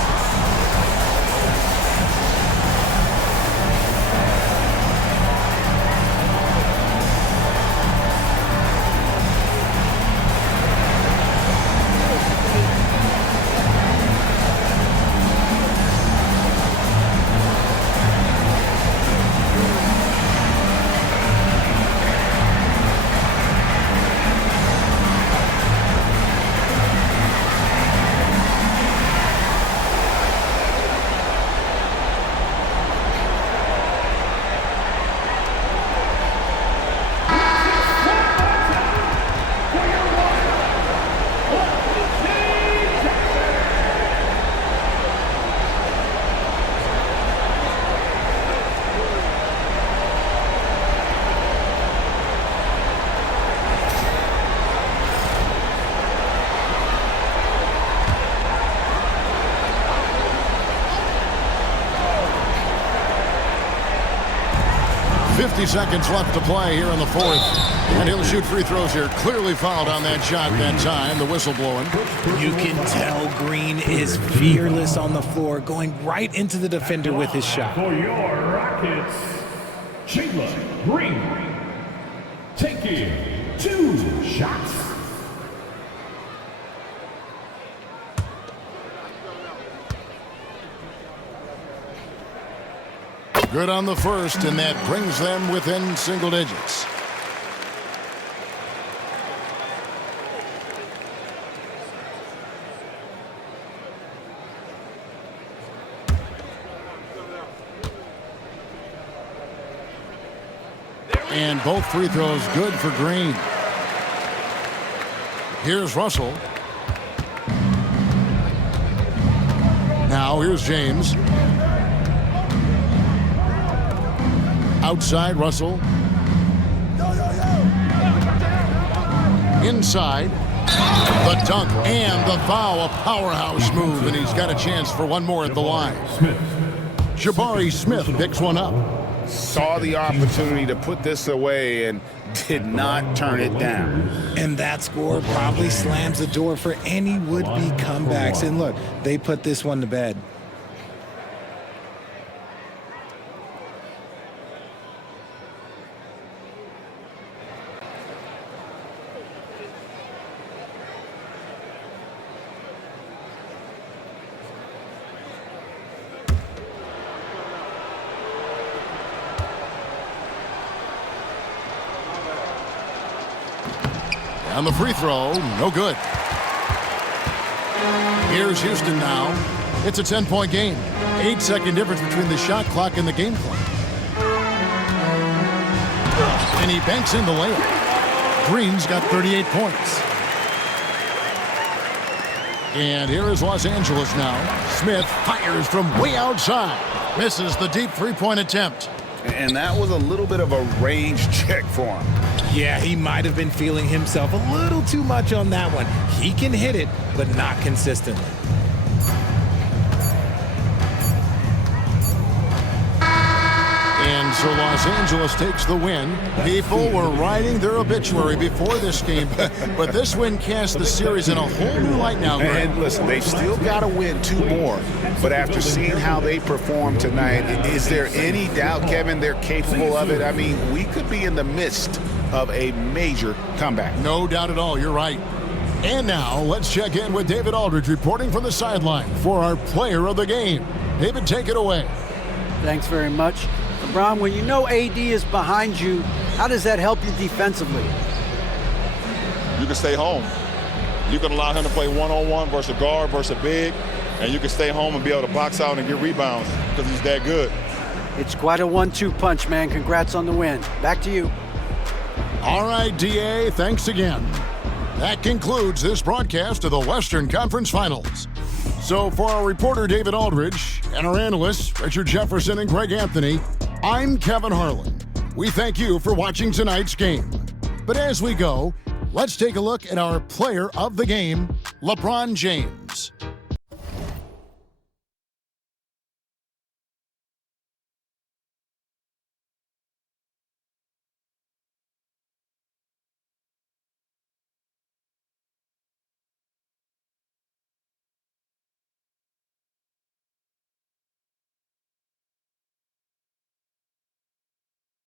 Seconds left to play here in the 4th. And he'll shoot free throws here. Clearly fouled on that shot that time. The whistle blowing. You can tell Green is fearless on the floor, going right into the defender with his shot. For your Rockets, Jayson Green taking 2 shots. Good on the first, and that brings them within single digits. And both free throws good for Green. Here's Russell. Now here's James. Outside, Russell. Inside. The dunk and the foul, a powerhouse move, and he's got a chance for one more at the line. Jabari Smith picks one up. Saw the opportunity to put this away and did not turn it down. And that score probably slams the door for any would-be comebacks. And look, they put this one to bed. On the free throw, no good. Here's Houston now. It's a 10-point game. 8-second difference between the shot clock and the game clock. And he banks in the layup. Green's got 38 points. And here is Los Angeles now. Smith fires from way outside. Misses the deep three-point attempt. And that was a little bit of a range check for him. Yeah, he might have been feeling himself a little too much on that one. He can hit it, but not consistently. And so Los Angeles takes the win. People were writing their obituary before this game, but this win casts the series in a whole new light now, Greg. And listen, they've still got to win 2 more. But after seeing how they performed tonight, is there any doubt, Kevin, they're capable of it? I mean, we could be in the midst of a major comeback. No doubt at all. You're right. And now let's check in with David Aldridge reporting from the sideline for our player of the game. David, take it away. Thanks very much. LeBron, when you know AD is behind you, how does that help you defensively? You can stay home. You can allow him to play one-on-one versus a guard versus a big, and you can stay home and be able to box out and get rebounds because he's that good. It's quite a 1-2 punch, man. Congrats on the win. Back to you. All right, DA, thanks again. That concludes this broadcast of the Western Conference Finals. So for our reporter, David Aldridge, and our analysts, Richard Jefferson and Greg Anthony, I'm Kevin Harlan. We thank you for watching tonight's game. But as we go, let's take a look at our player of the game, LeBron James.